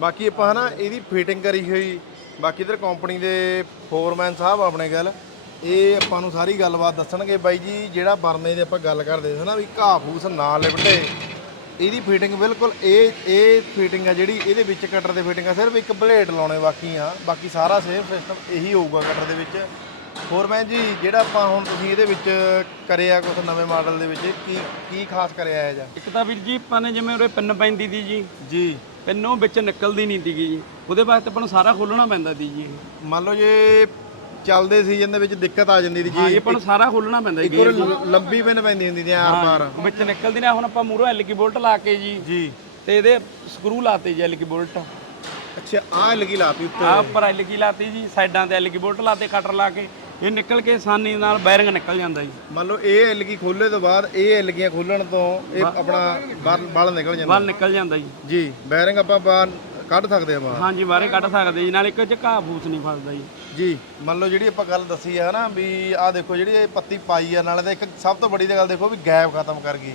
ਬਾਕੀ ਆਪਾਂ ਹਨਾ ਇਹਦੀ ਫਿਟਿੰਗ ਕਰੀ ਹੋਈ ਬਾਕੀ ਇਧਰ ਕੰਪਨੀ ਦੇ ਫੋਰਮੈਨ ਸਾਹਿਬ ਆਪਣੇ ਗੱਲ ਇਹ ਆਪਾਂ ਨੂੰ ਸਾਰੀ ਗੱਲਬਾਤ ਦੱਸਣਗੇ। ਬਾਈ ਜੀ ਜਿਹੜਾ ਬਰਨੇ ਦੀ ਆਪਾਂ ਗੱਲ ਕਰਦੇ ਸੀ ਨਾ ਵੀ ਘਾਹ ਫੂਸ ਨਾ ਲਿਪਟੇ ਇਹਦੀ ਫਿਟਿੰਗ ਬਿਲਕੁਲ ਇਹ ਇਹ ਫਿਟਿੰਗ ਆ ਜਿਹੜੀ ਇਹਦੇ ਵਿੱਚ ਕਟਰ ਦੇ ਫਿਟਿੰਗ ਆ ਸਿਰਫ ਇੱਕ ਬਲੇਡ ਲਾਉਣੇ ਬਾਕੀ ਆ। ਬਾਕੀ ਸਾਰਾ ਸੇਮ ਸਿਸਟਮ ਇਹੀ ਹੋਊਗਾ ਕਟਰ ਦੇ ਵਿੱਚ। ਫੋਰਮੈਨ ਜੀ ਜਿਹੜਾ ਆਪਾਂ ਹੁਣ ਤੁਸੀਂ ਇਹਦੇ ਵਿੱਚ ਕਰਿਆ ਕੁਝ ਨਵੇਂ ਮਾਡਲ ਦੇ ਵਿੱਚ ਕੀ ਕੀ ਖਾਸ ਕਰਿਆ ਹੈ ਜਾਂ ਇੱਕ ਤਾਂ ਵੀਰ ਜੀ ਆਪਾਂ ਨੇ ਜਿਵੇਂ ਉਰੇ ਪਿੰਨ ਪੈਂਦੀ ਦੀ ਜੀ। ਜੀ। ਪਿੰਨੋਂ ਵਿੱਚ ਨਿਕਲਦੀ ਨਹੀਂ ਸੀਗੀ ਜੀ। ਉਹਦੇ ਵਾਸਤੇ ਆਪਾਂ ਨੂੰ ਸਾਰਾ ਖੋਲਣਾ ਪੈਂਦਾ ਸੀ ਜੀ ਮੰਨ ਲਓ ਜੇ ਚੱਲਦੇ ਸੀਜ਼ਨ ਦੇ ਵਿੱਚ ਦਿੱਕਤ ਆ ਜਾਂਦੀ ਸੀ ਹਾਂ ਜੀ ਇਹ ਆਪਾਂ ਨੂੰ ਸਾਰਾ ਖੋਲਣਾ ਪੈਂਦਾ ਇੱਕ ਜੀ। ਹੋਰ ਲੰਬੀ ਪਿੰਨ ਪੈਂਦੀ ਹੁੰਦੀ ਸੀ ਆਰ ਪਾਰ। ਵਿੱਚ ਨਿਕਲਦੀ ਨਾ ਹੁਣ ਆਪਾਂ ਮੂਰੋਂ ਐਲਕੀ ਬੋਲਟ ਲਾ ਕੇ ਜੀ। ਜੀ। ਤੇ ਇਹਦੇ ਸਕਰੂ ਲਾਤੇ ਜੀ ਐਲਕੀ ਬੋਲਟ। ਅੱਛਾ ਆਹ ਲੱਗੀ ਲਾਤੀ ਉੱਤੇ। ਆ ਉੱਪਰ ਐਲਕੀ ਲਾਤੀ ਜੀ ਸਾਈਡਾਂ ਤੇ ਐਲਕੀ ਬੋਲਟ ਲਾਤੇ ਕਟਰ ਲਾ ਕੇ। ਇਹ ਨਿਕਲ ਕੇ ਆਸਾਨੀ ਨਾਲ ਬੈਰਿੰਗ ਨਿਕਲ ਜਾਂਦਾ ਜੀ। ਮੰਨ ਲਓ ਇਹ ਐਲਗੀ ਖੋਲੇ ਤੋਂ ਬਾਅਦ ਇਹ ਐਲਗੀਆਂ ਖੋਲਣ ਤੋਂ ਇਹ ਆਪਣਾ ਬਲ ਬਲ ਨਿਕਲ ਜਾਂਦਾ। ਬਾਹਰ ਨਿਕਲ ਜਾਂਦਾ ਜੀ। ਜੀ ਬੈਰਿੰਗ ਆਪਾਂ ਬਾਹਰ ਕੱਢ ਸਕਦੇ ਆ ਬਾਹਰ? ਹਾਂਜੀ ਬਾਹਰੇ ਕੱਢ ਸਕਦੇ ਜੀ ਨਾਲ ਇੱਕ ਚ ਘਾਹ ਫੂਸ ਨਹੀਂ ਫਸਦਾ ਜੀ। ਜੀ ਮੰਨ ਲਓ ਜਿਹੜੀ ਆਪਾਂ ਗੱਲ ਦੱਸੀ ਹੈ ਨਾ ਵੀ ਆਹ ਦੇਖੋ ਜਿਹੜੀ ਇਹ ਪੱਤੀ ਪਾਈ ਆ ਨਾਲੇ ਤਾਂ ਇੱਕ ਸਭ ਤੋਂ ਵੱਡੀ ਤਾਂ ਗੱਲ ਦੇਖੋ ਵੀ ਗੈਪ ਖਤਮ ਕਰ ਗਈ।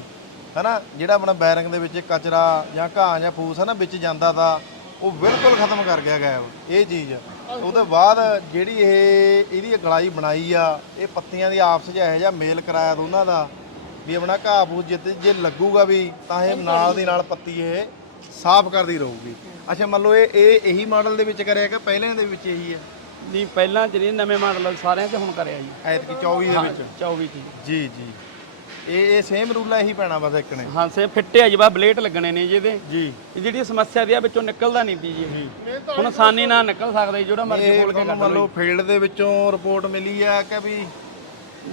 ਹੈਨਾ ਜਿਹੜਾ ਆਪਣਾ ਬੈਰਿੰਗ ਦੇ ਵਿੱਚ ਕਚਰਾ ਜਾਂ ਘਾਹ ਜਾਂ ਫੂਸ ਹੈ ਨਾ ਵਿੱਚ ਜਾਂਦਾ ਤਾਂ ਉਹ ਬਿਲਕੁਲ ਖਤਮ ਕਰ ਗਿਆ ਗੈਪ ਇਹ ਚੀਜ਼। ਉਹਦੇ ਬਾਅਦ ਜਿਹੜੀ ਇਹ ਇਹਦੀ ਗਲਾਈ ਬਣਾਈ ਆ ਇਹ ਪੱਤੀਆਂ ਦੀ ਆਪਸ 'ਚ ਇਹੋ ਜਿਹਾ ਮੇਲ ਕਰਾਇਆ ਦੋਨਾਂ ਦਾ ਵੀ ਆਪਣਾ ਘਾਹ ਫੂਸ ਜੇ ਜੇ ਲੱਗੂਗਾ ਵੀ ਤਾਂ ਇਹ ਨਾਲ ਦੀ ਨਾਲ ਪੱਤੀ ਇਹ ਸਾਫ਼ ਕਰਦੀ ਰਹੂਗੀ। ਅੱਛਾ ਮੰਨ ਲਓ ਇਹ ਇਹ ਇਹੀ ਮਾਡਲ ਦੇ ਵਿੱਚ ਕਰਿਆ ਕਿ ਪਹਿਲਿਆਂ ਦੇ ਵਿੱਚ ਇਹੀ ਹੈ ਨਹੀਂ ਪਹਿਲਾਂ ਜਿਹੜੇ ਨਵੇਂ ਮਾਡਲ ਸਾਰਿਆਂ ਤੇ ਹੁਣ ਕਰਿਆ ਜੀ। ਐਤਕੀ 24 ਦੇ ਵਿੱਚ। 24 ਦੀ ਜੀ ਜੀ। ਇਹ ਇਹ ਸੇਮ ਰੂਲ ਆ ਇਹੀ ਪੈਣਾ ਬਸ ਇੱਕ ਨੇ। ਹਾਂ ਸੇ ਫਿੱਟੇ ਆ ਜੀ ਬਾ ਲੱਗਣੇ ਨੇ ਜੀ ਇਹਦੇ। ਜੀ। ਇਹ ਜਿਹੜੀ ਸਮੱਸਿਆ ਦੀ ਆ ਵਿੱਚੋਂ ਨਿਕਲਦਾ ਨਹੀਂ ਦੀ ਜੀ। ਹੁਣ ਆਸਾਨੀ ਨਾਲ ਨਿਕਲ ਸਕਦਾ ਜੀ ਜਿਹੜਾ ਮਰਜ਼ੀ ਖੋਲ ਕੇ ਮੰਨ ਲਓ ਫੀਲਡ ਦੇ ਵਿੱਚੋਂ ਰਿਪੋਰਟ ਮਿਲੀ ਆ ਕਿ ਵੀ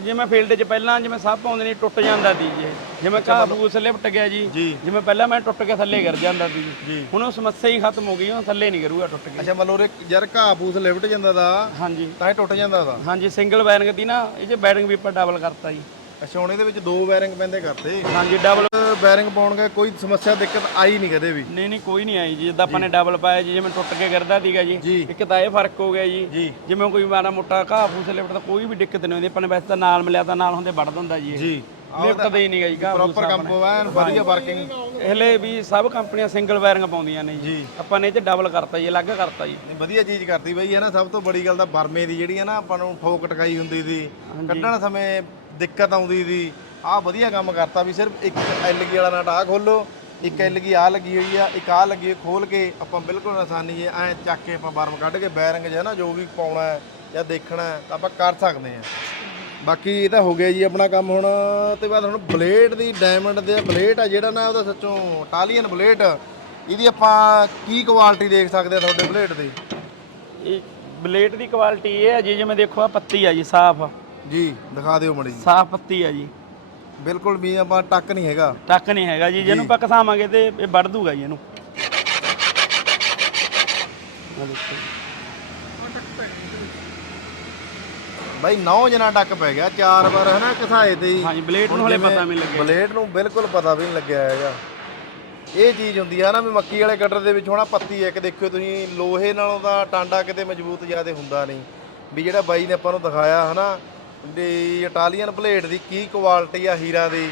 ਜਿਵੇਂ ਫੀਲਡ 'ਚ ਪਹਿਲਾਂ ਜਿਵੇਂ ਸਭ ਪਾਉਂਦੇ ਨੇ ਟੁੱਟ ਜਾਂਦਾ ਦੀ ਜੀ। ਜਿਵੇਂ ਘਾਹ ਲਿਪਟ ਗਿਆ ਜੀ। ਜਿਵੇਂ ਪਹਿਲਾਂ ਮੈਂ ਟੁੱਟ ਕੇ ਥੱਲੇ ਗਿਰ ਜਾਂਦਾ ਸੀ ਜੀ। ਹੁਣ ਉਹ ਸਮੱਸਿਆ ਹੀ ਖਤਮ ਹੋ ਗਈ ਉਹ ਥੱਲੇ ਨਹੀਂ ਗਿਰੂਗਾ ਟੁੱਟ ਕੇ। ਅੱਛਾ ਮੰਨ ਲਓ ਯਾਰ ਘਾਹ ਫੂਸ ਲਿਫਟ ਜਾਂਦਾ ਦਾ ਹਾਂਜੀ। ਤਾਂ ਇਹ ਟੁੱਟ ਜਾਂਦਾ ਦਾ। ਹਾਂਜੀ ਸਿੰਗਲ ਵਾਇਰਿੰਗ ਦੀ ਨਾ ਇਹ 'ਚ ਬੈਰਿੰਗ ਵੀ ਆਪਾਂ ਡਬਲ ਕਰਤਾ ਜੀ। ਅੱਛਾ ਹੁਣ ਇਹਦੇ ਵਿੱਚ ਦੋ ਬੈਰਿੰਗ ਪੈਂਦੇ ਕਰਤੇ। ਹਾਂਜੀ ਡਬਲ ਬੈਰਿੰਗ ਪਾਉਣ ਗਏ ਕੋਈ ਸਮੱਸਿਆ ਦਿੱਕਤ ਆਈ ਨਹੀਂ ਕਦੇ ਵੀ। ਨਹੀਂ ਨਹੀਂ ਕੋਈ ਨਹੀਂ ਆਈ ਜੀ। ਜਿੱਦਾਂ ਆਪਾਂ ਨੇ ਡਬਲ ਪਾਇਆ ਜੀ ਜਿਵੇਂ ਟੁੱਟ ਕੇ ਗਿਰਦਾ ਸੀਗਾ ਜੀ। ਇੱਕ ਤਾਂ ਇਹ ਫ਼ਰਕ ਹੋ ਗਿਆ ਜੀ। ਜਿਵੇਂ ਕੋਈ ਮਾੜਾ ਮੋਟਾ ਘਾਹ ਫੂਸ ਲਿਪਟ ਤਾਂ ਕੋਈ ਵੀ ਦਿੱਕਤ ਨਹੀਂ ਹੁੰਦੀ। ਆਪਾਂ ਨੇ ਵੈਸੇ ਤਾਂ ਨਾਲ ਮਿਲਿਆ ਤਾਂ ਨਾਲ ਹੁੰਦੇ ਵੜ ਦਿੰਦਾ ਜੀ। ਜੀ। ਲਿਪਟਦਾ ਹੀ ਨਹੀਂਗਾ ਜੀ ਘਾਹ ਪ੍ਰੋਪਰ ਕੰਮ ਐਨ ਵਧੀਆ ਵਰਕਿੰਗ ਹਲੇ ਵੀ ਸਭ ਕੰਪਨੀਆਂ ਸਿੰਗਲ ਵਾਇਰਿੰਗ ਪਾਉਂਦੀਆਂ ਨੇ ਜੀ। ਆਪਾਂ ਨੇ ਇਹ 'ਚ ਡਬਲ ਕਰਤਾ ਜੀ ਅਲੱਗ ਕਰਤਾ ਜੀ। ਨਹੀਂ ਵਧੀਆ ਚੀਜ਼ ਕਰਤੀ ਬਈ ਹੈ ਨਾ ਸਭ ਤੋਂ ਬੜੀ ਗੱਲ ਤਾਂ ਬਰਮੇ ਦੀ ਜਿਹੜੀ ਹੈ ਨਾ ਆਪਾਂ ਨੂੰ ਠੋਕ ਟਕਾਈ ਹੁੰਦੀ ਸੀ। ਕੱਢਣ ਸਮੇਂ ਦਿੱਕਤ ਆਉਂਦੀ ਸੀ। ਆਹ ਵਧੀਆ ਕੰਮ ਕਰਤਾ ਵੀ ਸਿਰਫ ਇੱਕ ਐਲਗੀ ਵਾਲਾ ਨਟ ਆਹ ਖੋਲੋ ਇੱਕ ਐਲਗੀ ਆ ਲੱਗੀ ਹੋਈ ਆ ਇੱਕ ਆ ਲੱਗੀ ਹੋਈ, ਖੋਲ ਕੇ ਆਪਾਂ ਬਿਲਕੁਲ ਆਸਾਨੀ ਹੈ ਐ ਚੱਕ ਕੇ ਆਪਾਂ ਬਰਮ ਕੱਢ ਕੇ ਬੈਰਿੰਗ ਜਿਹਾ ਨਾ ਜੋ ਵੀ ਪਾਉਣਾ ਹੈ ਜਾਂ ਦੇਖਣਾ ਹੈ ਤਾਂ ਆਪਾਂ ਕਰ ਸਕਦੇ ਹਾਂ। ਬਾਕੀ ਇਹ ਤਾਂ ਹੋ ਗਿਆ ਜੀ ਆਪਣਾ ਕੰਮ ਹੁਣ ਤੇ ਬਾਅਦ ਹੁਣ ਬਲੇਡ ਦੀ ਡਾਇਮੰਡ ਦੇ ਬਲੇਡ ਆ ਜਿਹੜਾ ਨਾ ਉਹਦਾ ਸੱਚੋਂ ਟਾਲੀਅਨ ਬਲੇਡ ਇਹਦੀ ਆਪਾਂ ਕੀ ਕੁਆਲਿਟੀ ਦੇਖ ਸਕਦੇ ਆ ਤੁਹਾਡੇ ਬਲੇਡ ਦੀ? ਇਹ ਬਲੇਡ ਦੀ ਕੁਆਲਿਟੀ ਇਹ ਹੈ ਜੀ ਜਿਵੇਂ ਦੇਖੋ ਆ ਪੱਤੀ ਆ ਜੀ ਸਾਫ਼। ਜੀ ਦਿਖਾ ਦਿਓ ਮੜੀ ਸਾਫ਼ ਪੱਤੀ ਆ ਜੀ। ਬਿਲਕੁਲ ਵੀ ਆਪਾਂ ਟੱਕ ਨਹੀਂ ਹੈਗਾ। ਟੱਕ ਨਹੀਂ ਹੈਗਾ ਜੀ ਜਿਹਨੂੰ ਆਪਾਂ ਘਸਾਵਾਂਗੇ ਤੇ ਇਹ ਵੱਢ ਦੂਗਾ ਜੀ ਇਹਨੂੰ। ਆਹ ਦੇਖੋ। ਬਾਈ ਨੌ ਜਣਾ ਟੱਕ ਪੈ ਗਿਆ ਚਾਰ ਵਾਰ ਹਨਾ ਘਸਾਏ ਤੇ ਹੀ ਹਾਂਜੀ ਬਲੇਡ ਨੂੰ ਹਲੇ ਪਤਾ ਨਹੀਂ ਲੱਗਿਆ। ਬਲੇਡ ਨੂੰ ਬਿਲਕੁਲ ਪਤਾ ਵੀ ਨਹੀਂ ਲੱਗਿਆ ਹੈਗਾ। ਇਹ ਚੀਜ਼ ਹੁੰਦੀ ਆ ਨਾ ਵੀ ਮੱਕੀ ਵਾਲੇ ਕਟਰ ਦੇ ਵਿੱਚ ਹੋਣਾ ਪੱਤੀ ਇੱਕ ਦੇਖਿਓ ਤੁਸੀਂ ਲੋਹੇ ਨਾਲੋਂ ਤਾਂ ਟਾਂਡਾ ਕਿਤੇ ਮਜ਼ਬੂਤ ਜ਼ਿਆਦਾ ਹੁੰਦਾ ਨਹੀਂ। ਵੀ ਜਿਹੜਾ ਬਾਈ ਨੇ ਆਪਾਂ ਨੂੰ ਦਿਖਾਇਆ ਹਨਾ ਵੀ ਇਟਾਲੀਅਨ ਬਲੇਡ ਦੀ ਕੀ ਕੁਆਲਿਟੀ ਆ ਹੀਰਾ ਦੀ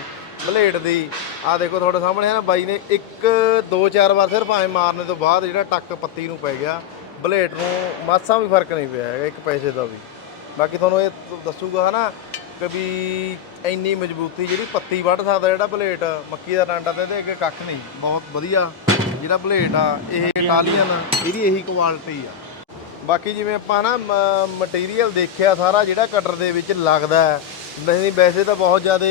ਬਲੇਡ ਦੀ। ਆ ਦੇਖੋ ਤੁਹਾਡੇ ਸਾਹਮਣੇ ਹੈ ਨਾ ਬਾਈ ਨੇ ਇੱਕ ਦੋ ਚਾਰ ਵਾਰ ਸਿਰਫ ਐਂ ਮਾਰਨੇ ਤੋਂ ਬਾਅਦ ਜਿਹੜਾ ਟੱਕ ਪੱਤੀ ਨੂੰ ਪੈ ਗਿਆ ਬਲੇਡ ਨੂੰ ਮਾਸਾ ਵੀ ਫ਼ਰਕ ਨਹੀਂ ਪਿਆ ਹੈਗਾ ਇੱਕ ਪੈਸੇ ਦਾ ਵੀ। ਬਾਕੀ ਤੁਹਾਨੂੰ ਇਹ ਦ- ਦੱਸੂਗਾ ਹਨਾ ਕਿ ਵੀ ਇੰਨੀ ਮਜ਼ਬੂਤੀ ਜਿਹੜੀ ਪੱਤੀ ਵੱਢ ਸਕਦਾ ਜਿਹੜਾ ਬਲੇਟ ਮੱਕੀ ਦਾ ਡਾਂਡਾ ਤੇ ਇਹਦੇ ਅੱਗੇ ਕੱਖ ਨਹੀਂ। ਬਹੁਤ ਵਧੀਆ ਜਿਹੜਾ ਬਲੇਟ ਆ ਇਹ ਇਟਾਲੀਅਨ ਇਹਦੀ ਇਹੀ ਕੁਆਲਿਟੀ ਆ। ਬਾਕੀ ਜਿਵੇਂ ਆਪਾਂ ਨਾ ਮਟੀਰੀਅਲ ਦੇਖਿਆ ਸਾਰਾ ਜਿਹੜਾ ਕਟਰ ਦੇ ਵਿੱਚ ਲੱਗਦਾ ਨਹੀਂ ਵੈਸੇ ਤਾਂ ਬਹੁਤ ਜ਼ਿਆਦਾ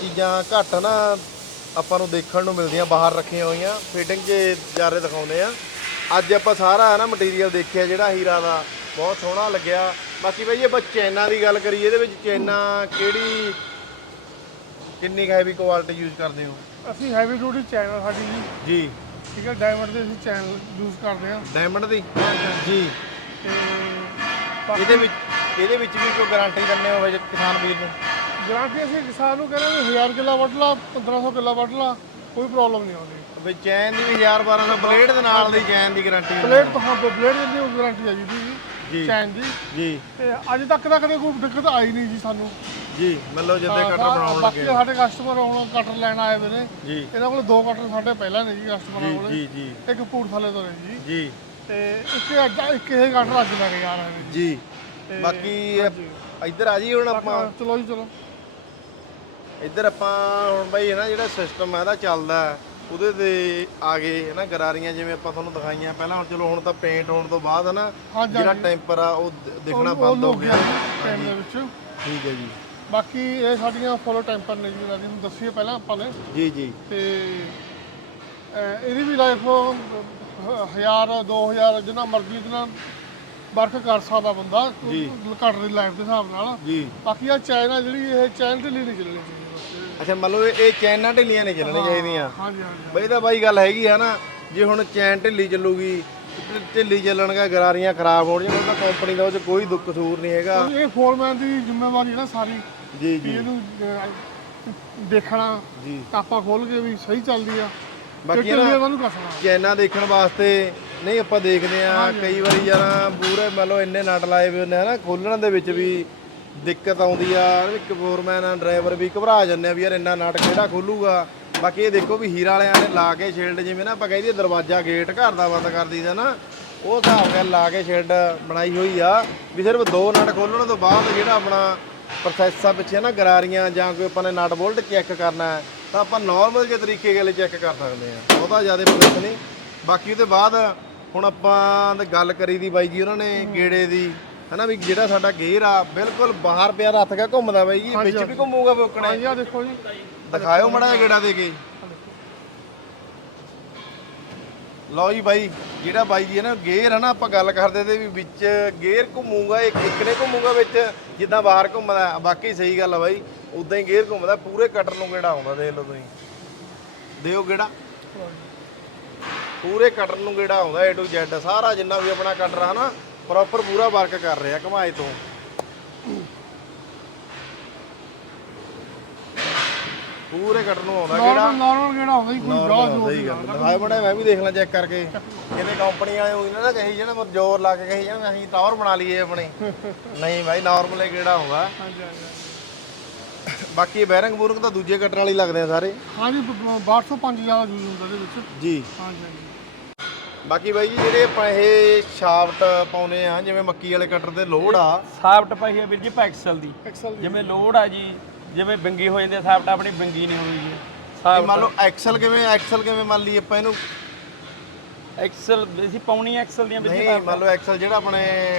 ਚੀਜ਼ਾਂ ਘੱਟ ਨਾ ਆਪਾਂ ਨੂੰ ਦੇਖਣ ਨੂੰ ਮਿਲਦੀਆਂ ਬਾਹਰ ਰੱਖੀਆਂ ਹੋਈਆਂ ਫਿਟਿੰਗ 'ਚ ਜ਼ਿਆਦਾ ਦਿਖਾਉਂਦੇ ਆ। ਅੱਜ ਆਪਾਂ ਸਾਰਾ ਨਾ ਮਟੀਰੀਅਲ ਦੇਖਿਆ ਜਿਹੜਾ ਹੀਰਾ ਦਾ ਬਹੁਤ ਸੋਹਣਾ ਲੱਗਿਆ। ਬਾਕੀ ਬਈ ਇਹ ਚੈਨਾ ਦੀ ਗੱਲ ਕਰੀਏ ਇਹਦੇ ਵਿੱਚ ਚੈਨਾ ਕਿਹੜੀ ਕਿੰਨੀ ਹੈਵੀ ਕੁਆਲਿਟੀ ਯੂਜ਼ ਕਰਦੇ ਹੋ? ਅਸੀਂ ਹੈਵੀ ਡਿਊਟੀ ਚੈਨਲ ਸਾਡੀ ਜੀ। ਜੀ। ਠੀਕ ਹੈ ਡਾਇਮੰਡ ਦੇ ਅਸੀਂ ਚੈਨਲ ਯੂਜ਼ ਕਰਦੇ ਹਾਂ। ਡਾਇਮੰਡ ਦੀ? ਜੀ। ਤੇ ਇਹਦੇ ਵਿੱਚ ਇਹਦੇ ਵਿੱਚ ਵੀ ਕੋਈ ਗਾਰੰਟੀ ਦਿੰਦੇ ਹੋ ਵੈਸੇ ਕਿਸਾਨ ਵੀਰ ਨੂੰ? ਗਾਰੰਟੀ ਅਸੀਂ ਕਿਸਾਨ ਨੂੰ ਕਹਿੰਦੇ ਵੀ 1000 ਕਿੱਲਾ ਵੱਢ ਲਾ 1500 ਕਿੱਲਾ ਵੱਢ ਲਾ ਕੋਈ ਪ੍ਰੋਬਲਮ ਨਹੀਂ ਆਉਂਦੀ। ਬਈ ਚੈਨ ਦੀ ਵੀ 1012 ਬਲੇਡ ਦੇ ਨਾਲ ਦੀ ਚੈਨ ਦੀ ਗਾਰੰਟੀ ਪਲੇਟ ਤੋਂ ਹਾਂ ਪਲੇਟ ਦੀ ਗਾਰੰਟੀ ਹੈ ਜੀ ਜੀ। ਦੀ ਚੈਨ ਦੀ। ਜੀ। ਤੇ ਅੱਜ ਤੱਕ ਤਾਂ ਕਦੇ ਕੋਈ ਦਿੱਕਤ ਆਈ ਨਹੀਂ ਜੀ ਸਾਨੂੰ। ਜੀ ਮਤਲਬ ਜਿੱਦੇ ਕਟਰ ਬਣਾਉਣ ਬਾਕੀ ਲੱਗੇ ਸਾਡੇ ਕਸਟਮਰ ਹੁਣ ਕਟਰ ਲੈਣ ਆਏ ਹੋਏ ਨੇ। ਜੀ। ਇਹਨਾਂ ਕੋਲ ਦੋ ਕਟਰ ਸਾਡੇ ਪਹਿਲਾਂ ਨੇ ਜੀ ਕਸਟਮਰਾਂ ਕੋਲ ਜੀ ਜੀ। ਇੱਕ ਪੂਰਥਲੇ ਤੋਂ ਨੇ ਜੀ। ਜੀ। ਤੇ ਇੱਕ ਅੱਜ ਇੱਕ ਇਹ ਕਟਰ ਅੱਜ ਲੈ ਕੇ ਆ ਰਹੇ ਨੇ ਜੀ ਬਾਕੀ ਇੱਧਰ ਆ ਜੀ ਹੁਣ ਆਪਾਂ। ਚਲੋ ਜੀ ਚਲੋ। ਇੱਧਰ ਆਪਾਂ ਹੁਣ ਬਈ ਹੈ ਨਾ ਜਿਹੜਾ ਸਿਸਟਮ ਹੈ ਇਹਦਾ ਚੱਲਦਾ ਹੈ, ਉਹਦੇ ਤੇ ਆ ਗਏ ਹੈ ਨਾ ਗਰਾਰੀਆਂ ਜਿਵੇਂ ਆਪਾਂ ਤੁਹਾਨੂੰ ਦਿਖਾਈਆਂ। ਪਹਿਲਾਂ ਹੁਣ ਚਲੋ ਹੁਣ ਤਾਂ ਪੇਂਟ ਹੋਣ ਤੋਂ ਬਾਅਦ ਹੈ ਨਾ ਹਾਂਜੀ, ਜਿਹੜਾ ਟੈਂਪਰ ਆ ਉਹ ਦ- ਦਿਖਣਾ ਉਹ ਬੰਦ ਹੋ ਲੋਕ ਗਿਆ। ਟਾਈਮ ਦੇ ਵਿੱਚ। ਠੀਕ ਹੈ ਜੀ। ਬਾਕੀ ਇਹ ਸਾਡੀਆਂ ਫੋਲੋ ਟੈਂਪਰ ਨੇ ਜੀ ਦੀ ਤੁਹਾਨੂੰ ਦੱਸੀਏ ਪਹਿਲਾਂ ਆਪਾਂ ਨੇ। ਜੀ ਜੀ। ਤੇ ਅਹ, ਇਹਦੀ ਵੀ ਲਾਈਫ 1000 2000 ਜਿੰਨਾ ਮਰਜ਼ੀ ਜਿੰਨਾ ਵਰਕ ਕਰ ਸਕਦਾ ਬੰਦਾ ਘੱਟ ਦੀ ਲਾਈਫ ਦੇ ਹਿਸਾਬ ਨਾਲ। ਜੀ। ਬਾਕੀ ਆ ਚੈਨ ਆ ਜਿਹੜੀ ਇਹ ਚੈਨ ਢਿੱਲੀ ਨਹੀਂ ਚੱਲਣੀ ਚਾਹੀਦੀ ਬਸ। ਅੱਛਾ ਮੰਨ ਲਓ ਇਹ ਇਹ ਚੈਨਾਂ ਢਿੱਲੀਆਂ ਨਹੀਂ ਚੱਲਣੀਆਂ ਚਾਹੀਦੀਆਂ। ਹਾਂਜੀ ਹਾਂਜੀ ਬਈ ਤਾਂ ਬਾਈ ਗੱਲ ਹੈਗੀ ਆ ਨਾ ਜੇ ਹੁਣ ਚੈਨ ਢਿੱਲੀ ਚੱਲੂਗੀ ਢਿ- ਢਿੱਲੀ ਚੱਲਣਗਾ ਗਰਾਰੀਆਂ ਖਰਾਬ ਹੋਣ ਜਾਂ ਤਾਂ ਕੰਪਨੀ ਦਾ ਉਹ 'ਚ ਕੋਈ ਦੁੱਖ ਕਸੂਰ ਨਹੀਂ ਹੈਗਾ। ਇਹ ਫੋਰਮੈਨ ਦੀ ਜ਼ਿੰਮੇਵਾਰੀ ਹੈ ਨਾ ਸਾਰੀ। ਜੀ ਜੀ। ਇਹਨੂੰ ਅਹ, ਦੇਖਣਾ ਜੀ। ਕਾਪਾ ਖੋਲ ਕੇ ਵੀ ਸਹੀ ਚੱਲਦੀ ਆ। ਬਾਕੀ ਨਾ- ਇਹਨਾਂ ਨੂੰ ਕੱਸਣਾ ਚੈਨਾ ਦੇਖਣ ਵਾਸਤੇ ਨਹੀਂ ਆਪਾਂ ਦੇਖਦੇ ਆ ਕਈ ਵਾਰੀ ਯਾਰ ਪੂਰੇ ਮੰਨ ਲਓ ਇੰਨੇ ਨਟ ਲਾਏ ਹੋਏ ਹੁੰਦੇ ਆ ਨਾ ਖੋਲਣ ਦੇ ਵਿੱਚ ਵੀ ਦਿੱਕਤ ਆਉਂਦੀ ਆ ਇੱਕ ਫੋਰਮੈਨ ਆ ਡਰਾਈਵਰ ਵੀ ਘਬਰਾ ਜਾਂਦੇ ਆ ਵੀ ਯਾਰ ਇੰਨਾ ਨਟ ਕਿਹੜਾ ਖੋਲੂਗਾ। ਬਾਕੀ ਇਹ ਦੇਖੋ ਵੀ ਹੀਰਾ ਵਾਲਿਆਂ ਨੇ ਲਾ ਕੇ ਸ਼ੀਲਡ ਜਿਵੇਂ ਨਾ ਆਪਾਂ ਕਹਿੰਦੇ ਦਰਵਾਜ਼ਾ ਗੇਟ ਘਰ ਦਾ ਬੰਦ ਕਰ ਦਈਦਾ ਨਾ ਉਹ ਹਿਸਾਬ ਨਾਲ ਲਾ ਕੇ ਸ਼ੀਲਡ ਬਣਾਈ ਹੋਈ ਆ ਵੀ ਸਿਰਫ ਦੋ ਨਟ ਖੋਲਣ ਤੋਂ ਬਾਅਦ ਜਿਹੜਾ ਆਪਣਾ ਪ੍ਰੋਸੈਸ ਆ ਪਿੱਛੇ ਨਾ ਗਰਾਰੀਆਂ ਜਾਂ ਕੋਈ ਆਪਾਂ ਨੇ ਨਟ ਬੋਲਟ ਚੈੱਕ ਕਰਨਾ ਹੈ ਤਾਂ ਆਪਾਂ ਨਾਰਮਲ ਜਿਹੇ ਤਰੀਕੇ ਨਾਲ ਚੈੱਕ ਕਰ ਸਕਦੇ ਆ ਬਹੁਤਾ ਜ਼ਿਆਦਾ ਪ੍ਰੋਸੈਸ ਨਹੀਂ। ਬਾਕੀ ਉਹਦੇ ਬਾਅਦ ਹੁਣ ਆਪਾਂ ਤੇ ਗੱਲ ਕਰੀ ਦੀ ਬਾਈ ਜੀ ਉਹਨਾਂ ਨੇ ਗੇੜੇ ਦੀ। ਹਨਾ ਵੀ ਜਿਹੜਾ ਸਾਡਾ ਗੇਅਰ ਆ ਬਿਲਕੁਲ ਬਾਹਰ ਪਿਆ ਰੱਥ ਗਿਆ ਘੁੰਮਦਾ ਬਾਈ ਜੀ ਵਿੱਚ ਵੀ ਘੁੰਮੂਗਾ ਬੋਕਣੇ। ਹਾਂਜੀ ਆ ਦੇਖੋ ਜੀ। ਦਿਖਾਇਓ ਮੜਾ ਗੇੜਾ ਦੇ ਕੇ। ਲਓ ਜੀ ਬਾਈ, ਜਿਹੜਾ ਬਾਈ ਜੀ ਹੈ ਨਾ, ਗੇਅਰ ਹੈ ਨਾ, ਆਪਾਂ ਗੱਲ ਕਰਦੇ ਤੇ ਵੀ ਵਿੱਚ ਗੇਅਰ ਘੁੰਮੂਗਾ, ਇੱਕ ਇੱਕ ਨੇ ਘੁੰਮੂਗਾ ਵਿੱਚ, ਜਿੱਦਾਂ ਬਾਹਰ ਘੁੰਮਦਾ ਬਾਕੀ ਸਹੀ ਗੱਲ ਆ ਬਾਈ, ਉਦਾਂ ਹੀ ਗੇਅਰ ਘੁੰਮਦਾ, ਪੂਰੇ ਕਟਰ ਨੂੰ ਕਿਹੜਾ ਆਉਂਦਾ, ਦੇਖ ਲਓ ਤੁਸੀਂ। ਦਿਓ ਕਿਹੜਾ? ਪੂਰੇ ਕਟਰ ਨੂੰ ਕਿਹੜਾ ਆਉਂਦਾ, A to Z, ਸਾਰਾ ਜਿੰਨਾ ਵੀ ਆਪਣਾ ਕਟਰ ਆ ਨਾ ਪ੍ਰੋਪਰ ਪੂਰਾ ਵਰਕ ਕਰ ਰਿਹਾ ਘਮਾਏ ਤੋਂ। ਪੂਰੇ ਕਟਰ ਨੂੰ ਆਉਂਦਾ ਗੇੜਾ ਨਾਰਮਲ ਨਾਰਮਲ ਕਿਹੜਾ ਹੁੰਦਾ ਜੀ ਕੋਈ ਜਾਹ ਜੋ ਸਹੀ ਗੱਲ। ਦਿਖਾਏ ਬੜਾ ਮੈਂ ਵੀ ਦੇਖ ਲਾਂ ਚੈੱਕ ਕਰਕੇ। ਕਿਤੇ ਕੰਪਨੀ ਵਾਲੇ ਹੋਈ ਨਾ ਕਹੀ ਜਾਣ ਮਰ ਜ਼ੋਰ ਲਾ ਕੇ ਕਹੀ ਜਾਣ ਅਸੀਂ ਟਾਵਰ ਬਣਾ ਲਈਏ ਆਪਣੀ। (laughs) ਨਹੀਂ ਭਾਈ ਨਾਰਮਲ ਹੀ ਕਿਹੜਾ ਹੋਊਗਾ? ਹਾਂਜੀ ਹਾਂਜੀ ਬਾਕੀ ਬੈਰਿੰਗ ਬੂਰਿੰਗ ਤਾਂ ਦੂਜੇ ਕਟਰ ਵਾਲੇ ਹੀ ਲੱਗਦੇ ਆ ਸਾਰੇ। ਹਾਂਜੀ 1205 ਜ਼ਿਆਦਾ ਯੂਜ਼ ਹੁੰਦਾ ਇਹਦੇ ਵਿੱਚ। ਜੀ। ਹਾਂਜੀ ਹਾਂਜੀ। ਬਾਕੀ ਬਾਈ ਜੀ ਜਿਹੜੇ ਆਪਾਂ ਇਹ ਸ਼ਾਫਟ ਪਾਉਨੇ ਆ ਜਿਵੇਂ ਮੱਕੀ ਵਾਲੇ ਕਟਰ ਤੇ ਲੋਡ ਆ। ਸਾਫਟ ਪਈ ਹੈ ਵੀਰ ਜੀ ਪੈਕਸਲ ਦੀ। ਜਿਵੇਂ ਲੋਡ ਆ ਜੀ ਜਿਵੇਂ ਬਿੰਗੀ ਹੋ ਜਾਂਦੀ ਆ ਸਾਫਟ ਆਪਣੀ ਬਿੰਗੀ ਨਹੀਂ ਹੋਣੀ ਜੀ। ਇਹ ਸਾਫਟ ਮੰਨ ਲਓ ਐਕਸਲ ਕਿਵੇਂ ਐਕਸਲ ਕਿਵੇਂ ਮੰਨ ਲਈ ਆਪਾਂ ਇਹਨੂੰ? ਐਕਸਲ ਅਸੀਂ ਪਾਉਣੀ ਐਕਸਲ ਦੀਆਂ ਜੀ ਨਹੀਂ ਮੰਨ ਲਓ ਐਕਸਲ ਜਿਹੜਾ ਆਪਣੇ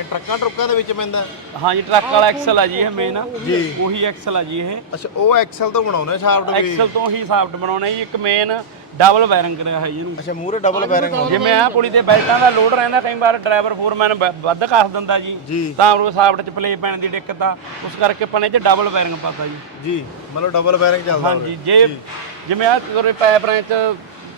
ਟਰੱਕਾਂ ਟਰੁੱਕਾਂ ਦੇ ਵਿੱਚ ਪੈਂਦਾ। ਹਾਂ ਜੀ ਟਰੱਕ ਵਾਲਾ ਐਕਸਲ ਆ ਜੀ ਇਹ ਮੇਨ ਜੀ। ਉਹੀ ਐਕਸਲ ਆ ਜੀ ਇਹ। ਅੱਛਾ ਉਹ ਐਕਸਲ ਤੋਂ ਬਣਾਉਨੇ ਸ਼ਾਫਟ ਵੀ? ਐਕਸਲ ਤੋਂ ਹੀ ਸਾਫਟ ਬਣਾਉਣਾ ਜੀ ਇੱਕ ਮੇਨ ਡਬਲ ਕਰਿਆ ਹੈ ਜੀ ਇਹਨੂੰ। ਅੱਛਾ ਮੂਰੇ ਡਬਲ ਬੈਰਿੰਗ ਜਿਵੇਂ ਆ ਪੁਲੀ ਤੇ ਬੈਲਟਾਂ ਦਾ ਲੋਡ ਰਹਿੰਦਾ ਕਈ ਵਾਰ ਡਰਾਈਵਰ ਫੋਰਮੈਨ ਵੱਧ ਕੱਸ ਦਿੰਦਾ ਜੀ। ਜੀ। ਤਾਂ ਉਹ ਸਾਫਟ ਚ ਪਲੇ ਪੈਣ ਦੀ ਦਿੱਕਤ ਆ। ਉਸ ਕਰਕੇ ਪਨੇ ਚ ਡਬਲ ਬੈਰਿੰਗ ਪਾਤਾ ਜੀ। ਜੀ ਮਤਲਬ ਡਬਲ ਬੈਰਿੰਗ ਚੱਲਦਾ ਹਾਂਜੀ ਜੇ ਜਿਵੇਂ ਆ ਕੋਰੇ ਪਾਈਪ ਰਾਂ ਚ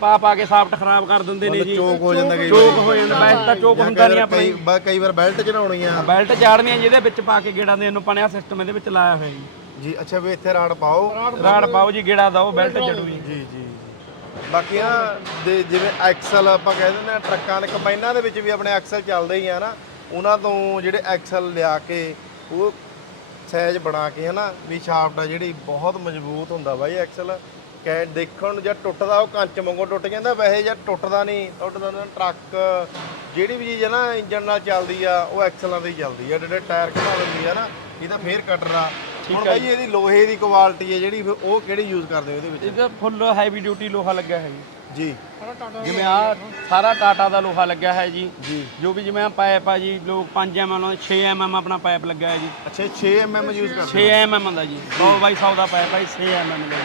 ਪਾ ਪਾ ਕੇ ਸਾਫਟ ਖਰਾਬ ਕਰ ਦਿੰਦੇ ਨੇ ਜੀ। ਚੋਕ ਹੋ ਜਾਂਦਾ ਕਈ ਚੋਕ ਹੋ ਜਾਂਦਾ ਵੈਸੇ ਤਾਂ ਚੋਕ ਹੁੰਦਾ ਨਹੀਂ ਕਈ ਆਪਣੀ। ਕਈ ਵਾਰ ਬੈਲਟ ਚੜਾਉਣੀ ਆ। ਬੈਲਟ ਚਾੜਨੀਆਂ ਜਿਹਦੇ ਵਿੱਚ ਪਾ ਕੇ ਗੇੜਾ ਦੇ ਇਹਨੂੰ ਪਣਿਆ ਸਿਸਟਮ ਇਹਦੇ ਵਿੱਚ ਲਾਇਆ ਹੋਇਆ ਜੀ। ਜੀ ਅੱਛਾ ਵੀ ਇੱਥੇ ਰਾੜ ਪਾਓ। ਰਾੜ ਪਾਓ ਜੀ ਗੇੜਾ ਦਓ ਬੈਲਟ ਜੜੂ ਜੀ ਜੀ ਜੀ। ਬਾਕੀ ਨਾ, ਦੇ ਜਿਵੇਂ ਐਕਸਲ ਆਪਾਂ ਕਹਿ ਦਿੰਦੇ ਆ ਟਰੱਕਾਂ ਦੇ ਕੰਬਾਈਨਾਂ ਦੇ ਵਿੱਚ ਵੀ ਆਪਣੇ ਐਕਸਲ ਚੱਲਦੇ ਹੀ ਆ ਨਾ, ਉਹਨਾਂ ਤੋਂ ਜਿਹੜੇ ਐਕਸਲ ਲਿਆ ਕੇ ਉਹ ਸਾਈਜ਼ ਬਣਾ ਕੇ ਹਨਾ, ਵੀ ਸ਼ਾਫਟ ਆ ਜਿਹੜੀ ਬਹੁਤ ਮਜ਼ਬੂਤ ਹੁੰਦਾ ਬਾਈ ਐਕਸਲ। ਕੈ ਦੇਖਣ ਨੂੰ ਜਾਂ ਟੁੱਟਦਾ ਉਹ ਕੰਚ ਵਾਂਗੂ ਟੁੱਟ ਜਾਂਦਾ, ਵੈਸੇ ਜਾਂ ਟੁੱਟਦਾ ਨਹੀਂ, ਟੁੱਟਦਾ ਨਾ ਟਰੱਕ ਜਿਹੜੀ ਵੀ ਚੀਜ਼ ਹੈ ਨਾ ਇੰਜਨ ਨਾਲ ਚੱਲਦੀ ਆ, ਉਹ ਐਕਸਲਾਂ ਤੇ ਹੀ ਚੱਲਦੀ ਆ, ਜਿਹੜੇ ਟਾਇਰ ਘੁਮਾ ਦਿੰਦੀ ਆ ਨਾ, ਇਹ ਤਾਂ ਫੇਰ ਕਟਰ ਹੁਣ ਬਾਈ ਇਹਦੀ ਲੋਹੇ ਦੀ ਕੁਆਲਿਟੀ ਹੈ ਜਿਹੜੀ ਫਿਰ ਉਹ ਕਿਹੜੀ ਯੂਜ਼ ਕਰਦੇ ਹੋ ਇਹਦੇ ਵਿੱਚ? ਇਹਦਾ ਫੁੱਲ ਹੈਵੀ ਡਿਊਟੀ ਲੋਹਾ ਲੱਗਿਆ ਹੈ ਜੀ। ਜੀ। ਜਿਵੇਂ ਆ ਸਾਰਾ ਟਾਟਾ ਦਾ ਲੋਹਾ ਲੱਗਿਆ ਹੈ ਜੀ। ਜੀ। ਜੋ ਵੀ ਜਿਵੇਂ ਆ ਪਾਈਪ ਆ ਜੀ ਲੋਕ 5 mm 6 mm ਆਪਣਾ ਪਾਈਪ ਲੱਗਿਆ ਹੈ ਜੀ। ਅੱਛਾ 6 mm ਯੂਜ਼ ਕਰਦੇ 6 mm ਦਾ ਜੀ। 100 ਬਾਈ 100 ਦਾ ਪਾਈਪ ਹੈ 6 mm ਦਾ।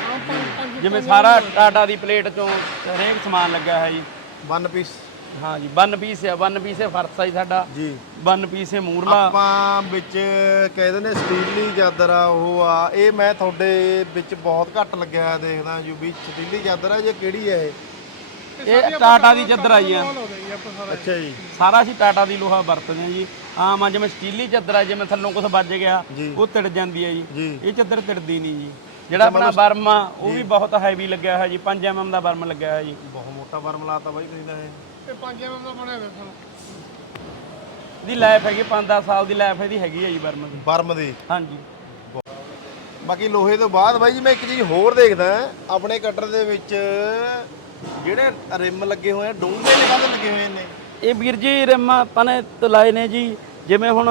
ਜਿਵੇਂ ਸਾਰਾ ਟਾਟਾ ਦੀ ਪਲੇਟ ਚੋਂ ਹਰੇਕ ਸਮਾਨ ਲੱਗਿਆ ਹੈ ਜੀ। ਵਨ ਪੀਸ ਹਾਂ ਜੀ ਵਨ ਪੀਸ ਆ ਵਨ ਪੀਸ ਹੈ ਫਰਸ਼ ਆ ਜੀ ਸਾਡਾ। ਜੀ। ਵਨ ਪੀਸ ਹੈ ਮੂਰਲਾ। ਆਪਾਂ ਵਿੱਚ ਕਹਿ ਦਿੰਦੇ ਸਟੀਲੀ ਚਾਦਰ ਆ ਉਹ ਆ। ਇਹ ਮੈਂ ਤੁਹਾਡੇ ਵਿੱਚ ਬਹੁਤ ਘੱਟ ਲੱਗਿਆ ਹੋਇਆ ਦੇਖਦਾ ਜੀ ਵੀ ਸਟੀਲੀ ਚਾਦਰ ਆ ਜਾਂ ਕਿਹੜੀ ਹੈ ਇਹ? ਇਹ ਟਾਟਾ ਦੀ ਚੱਦਰ ਆ। ਹੋ ਆਪਾਂ ਸਾਰਾ ਅੱਛਾ ਜੀ। ਸਾਰਾ ਅਸੀਂ ਟਾਟਾ ਦੀ ਲੋਹਾ ਵਰਤਦੇ ਹਾਂ ਜੀ। ਆਮ ਆ ਜਿਵੇਂ ਸਟੀਲੀ ਚੱਦਰ ਆ ਜਿਵੇਂ ਥੱਲੋਂ ਕੁਝ ਵੱਜ ਗਿਆ ਜੀ। ਉਹ ਤਿੜ ਜਾਂਦੀ ਹੈ ਜੀ। ਜੀ। ਇਹ ਚੱਦਰ ਤਿੜਦੀ ਨਹੀਂ ਜੀ। ਜਿਹੜਾ ਆਪਣਾ ਬਰਮ ਆ ਉਹ ਵੀ ਬਹੁਤ ਹੈਵੀ ਲੱਗਿਆ ਹੋਇਆ ਜੀ। 5 mm ਦਾ ਬਰਮ ਲੱਗਿਆ ਹੋਇਆ ਜੀ। ਬਹੁਤ ਮੋਟਾ ਬਰਮ ਲਾਤਾ ਬਾਈ ਤੁਸੀਂ ਤਾਂ ਇਹ। ਇਹ 5 ਐਮਐਮ ਦਾ ਬਣਿਆ ਹੋਇਆ ਸਾਨੂੰ। ਇਹਦੀ ਲਾਈਫ ਹੈਗੀ 5-10 ਸਾਲ ਦੀ ਲਾਈਫ ਇਹਦੀ ਹੈਗੀ ਹੈ ਜੀ ਬਰਮ ਦੀ। ਬਰਮ ਦੀ? ਹਾਂਜੀ। ਬਾਕੀ ਲੋਹੇ ਤੋਂ ਬਾਅਦ ਬਾਈ ਜੀ ਮੈਂ ਇੱਕ ਚੀਜ਼ ਹੋਰ ਦੇਖਦਾ ਆਪਣੇ ਕਟਰ ਦੇ ਵਿੱਚ ਜਿਹੜੇ ਰਿਮ ਲੱਗੇ ਹੋਏ ਆ ਡੂੰਘੇ ਨੇ ਕਾਹਦੇ ਲੱਗੇ ਹੋਏ ਨੇ? ਇਹ ਵੀਰ ਜੀ ਰਿਮ ਆਪਾਂ ਨੇ ਤਲਾਏ ਨੇ ਜੀ ਜਿਵੇਂ ਹੁਣ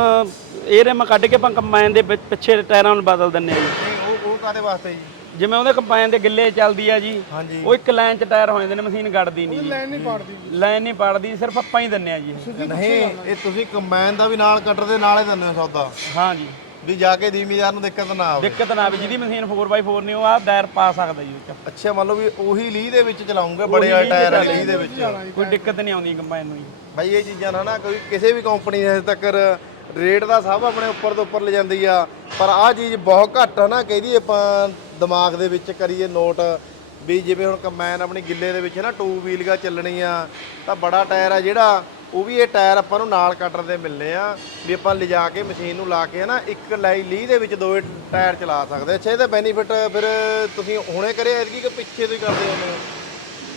ਇਹ ਰਿਮ ਕੱਢ ਕੇ ਆਪਾਂ ਕੰਬਾਈਨ ਦੇ ਵਿੱਚ ਪਿੱਛੇ ਟਾਇਰਾਂ ਨੂੰ ਬਦਲ ਦਿੰਨੇ ਆ ਜੀ। ਉਹ ਉਹ ਕਾਦੇ ਵਾਸਤੇ ਜੀ? ਜਿਵੇਂ ਉਹਦੇ ਕੰਬਾਈਨ ਦੇ ਗਿੱਲੇ ਚੱਲਦੀ ਆ ਜੀ ਹਾਂਜੀ। ਉਹ ਇੱਕ ਲਾਈਨ ਚ ਟਾਇਰ ਹੋ ਜਾਂਦੇ ਨੇ ਮਸ਼ੀਨ ਗੜਦੀ ਨਹੀਂ ਜੀ। ਲਾਈਨ ਨਹੀਂ ਪਾੜਦੀ ਲਾਈਨ ਨਹੀਂ ਪੜਦੀ ਸਿਰਫ ਆਪਾਂ ਹੀ ਦਿੰਨੇ ਆ ਜੀ। ਇਹ। ਨਹੀਂ ਇਹ ਤੁਸੀਂ ਕੰਬਾਈਨ ਦਾ ਵੀ ਨਾਲ ਕਟਰ ਦੇ ਨਾਲ ਹੀ ਦਿੰਦੇ ਹੋ ਸੌਦਾ। ਹਾਂ ਜੀ। ਵੀ ਜਾ ਕੇ ਜ਼ਿਮੀਦਾਰ ਨੂੰ ਦਿੱਕਤ ਨਾ ਆਵੇ। ਦਿੱਕਤ ਨਾ ਆਵੇ ਜਿਹਦੀ ਮਸ਼ੀਨ 4x4 ਨਹੀਂ ਉਹ ਆ ਟਾਇਰ ਪਾ ਸਕਦਾ ਜੀ ਅੱਛਾ ਮੰਨ ਲਓ ਵੀ ਉਹੀ ਲੀਹ ਦੇ ਵਿੱਚ ਚਲਾਉਂਗੇ ਬੜੇ ਵਾਲੇ ਟਾਇਰ ਵਾਲੀ ਲੀਹ ਦੇ ਵਿੱਚ। ਕੋਈ ਦਿੱਕਤ ਨਹੀਂ ਆਉਂਦੀ ਕੰਬਾਈਨ ਨੂੰ ਜੀ। ਭਾਈ ਇਹ ਚੀਜ਼ਾਂ ਨਾ ਨਾ ਕੋਈ ਕਿਸੇ ਵੀ ਕੰਪਨੀ ਹਜੇ ਤੱਕ ਰੇਟ ਦਾ ਸਭ ਆਪਣੇ ਉੱਪਰ ਤੋਂ ਉੱਪਰ ਲੈ ਜਾਂਦੀ ਆ। ਪਰ ਆਹ ਚੀਜ਼ ਬਹੁਤ ਘੱਟ ਆ ਨਾ ਕਹਿੰਦੀ ਆਪਾਂ ਦਿਮਾਗ ਦੇ ਵਿੱਚ ਕਰੀਏ ਨੋਟ ਵੀ ਜਿਵੇਂ ਹੁਣ ਕੰਬਾਈਨ ਆਪਣੀ ਗਿੱਲੇ ਦੇ ਵਿੱਚ ਨਾ ਟੂ ਵੀਲ ਗਾ ਚੱਲਣੀ ਆ, ਤਾਂ ਬੜਾ ਟਾਇਰ ਆ ਜਿਹੜਾ, ਉਹ ਵੀ ਇਹ ਟਾਇਰ ਆਪਾਂ ਨੂੰ ਨਾਲ ਕਟਰ ਦੇ ਮਿਲਨੇ ਆ, ਵੀ ਆਪਾਂ ਲਿਜਾ ਕੇ ਮਸ਼ੀਨ ਨੂੰ ਲਾ ਕੇ ਨਾ ਇੱਕ ਲਾਈ ਲੀਹ ਦੇ ਵਿੱਚ ਦੋਵੇਂ ਟਾਇਰ ਚਲਾ ਸਕਦੇ ਅੱਛਾ, ਇਹਦਾ ਬੈਨੀਫਿਟ ਫਿਰ ਤੁਸੀਂ ਹੁਣੇ ਕਰਿਆ ਐਤਕੀ ਕਿ ਪਿੱਛੇ ਤੋਂ ਹੀ ਕਰਦੇ ਹੁੰਦੇ ਹੋ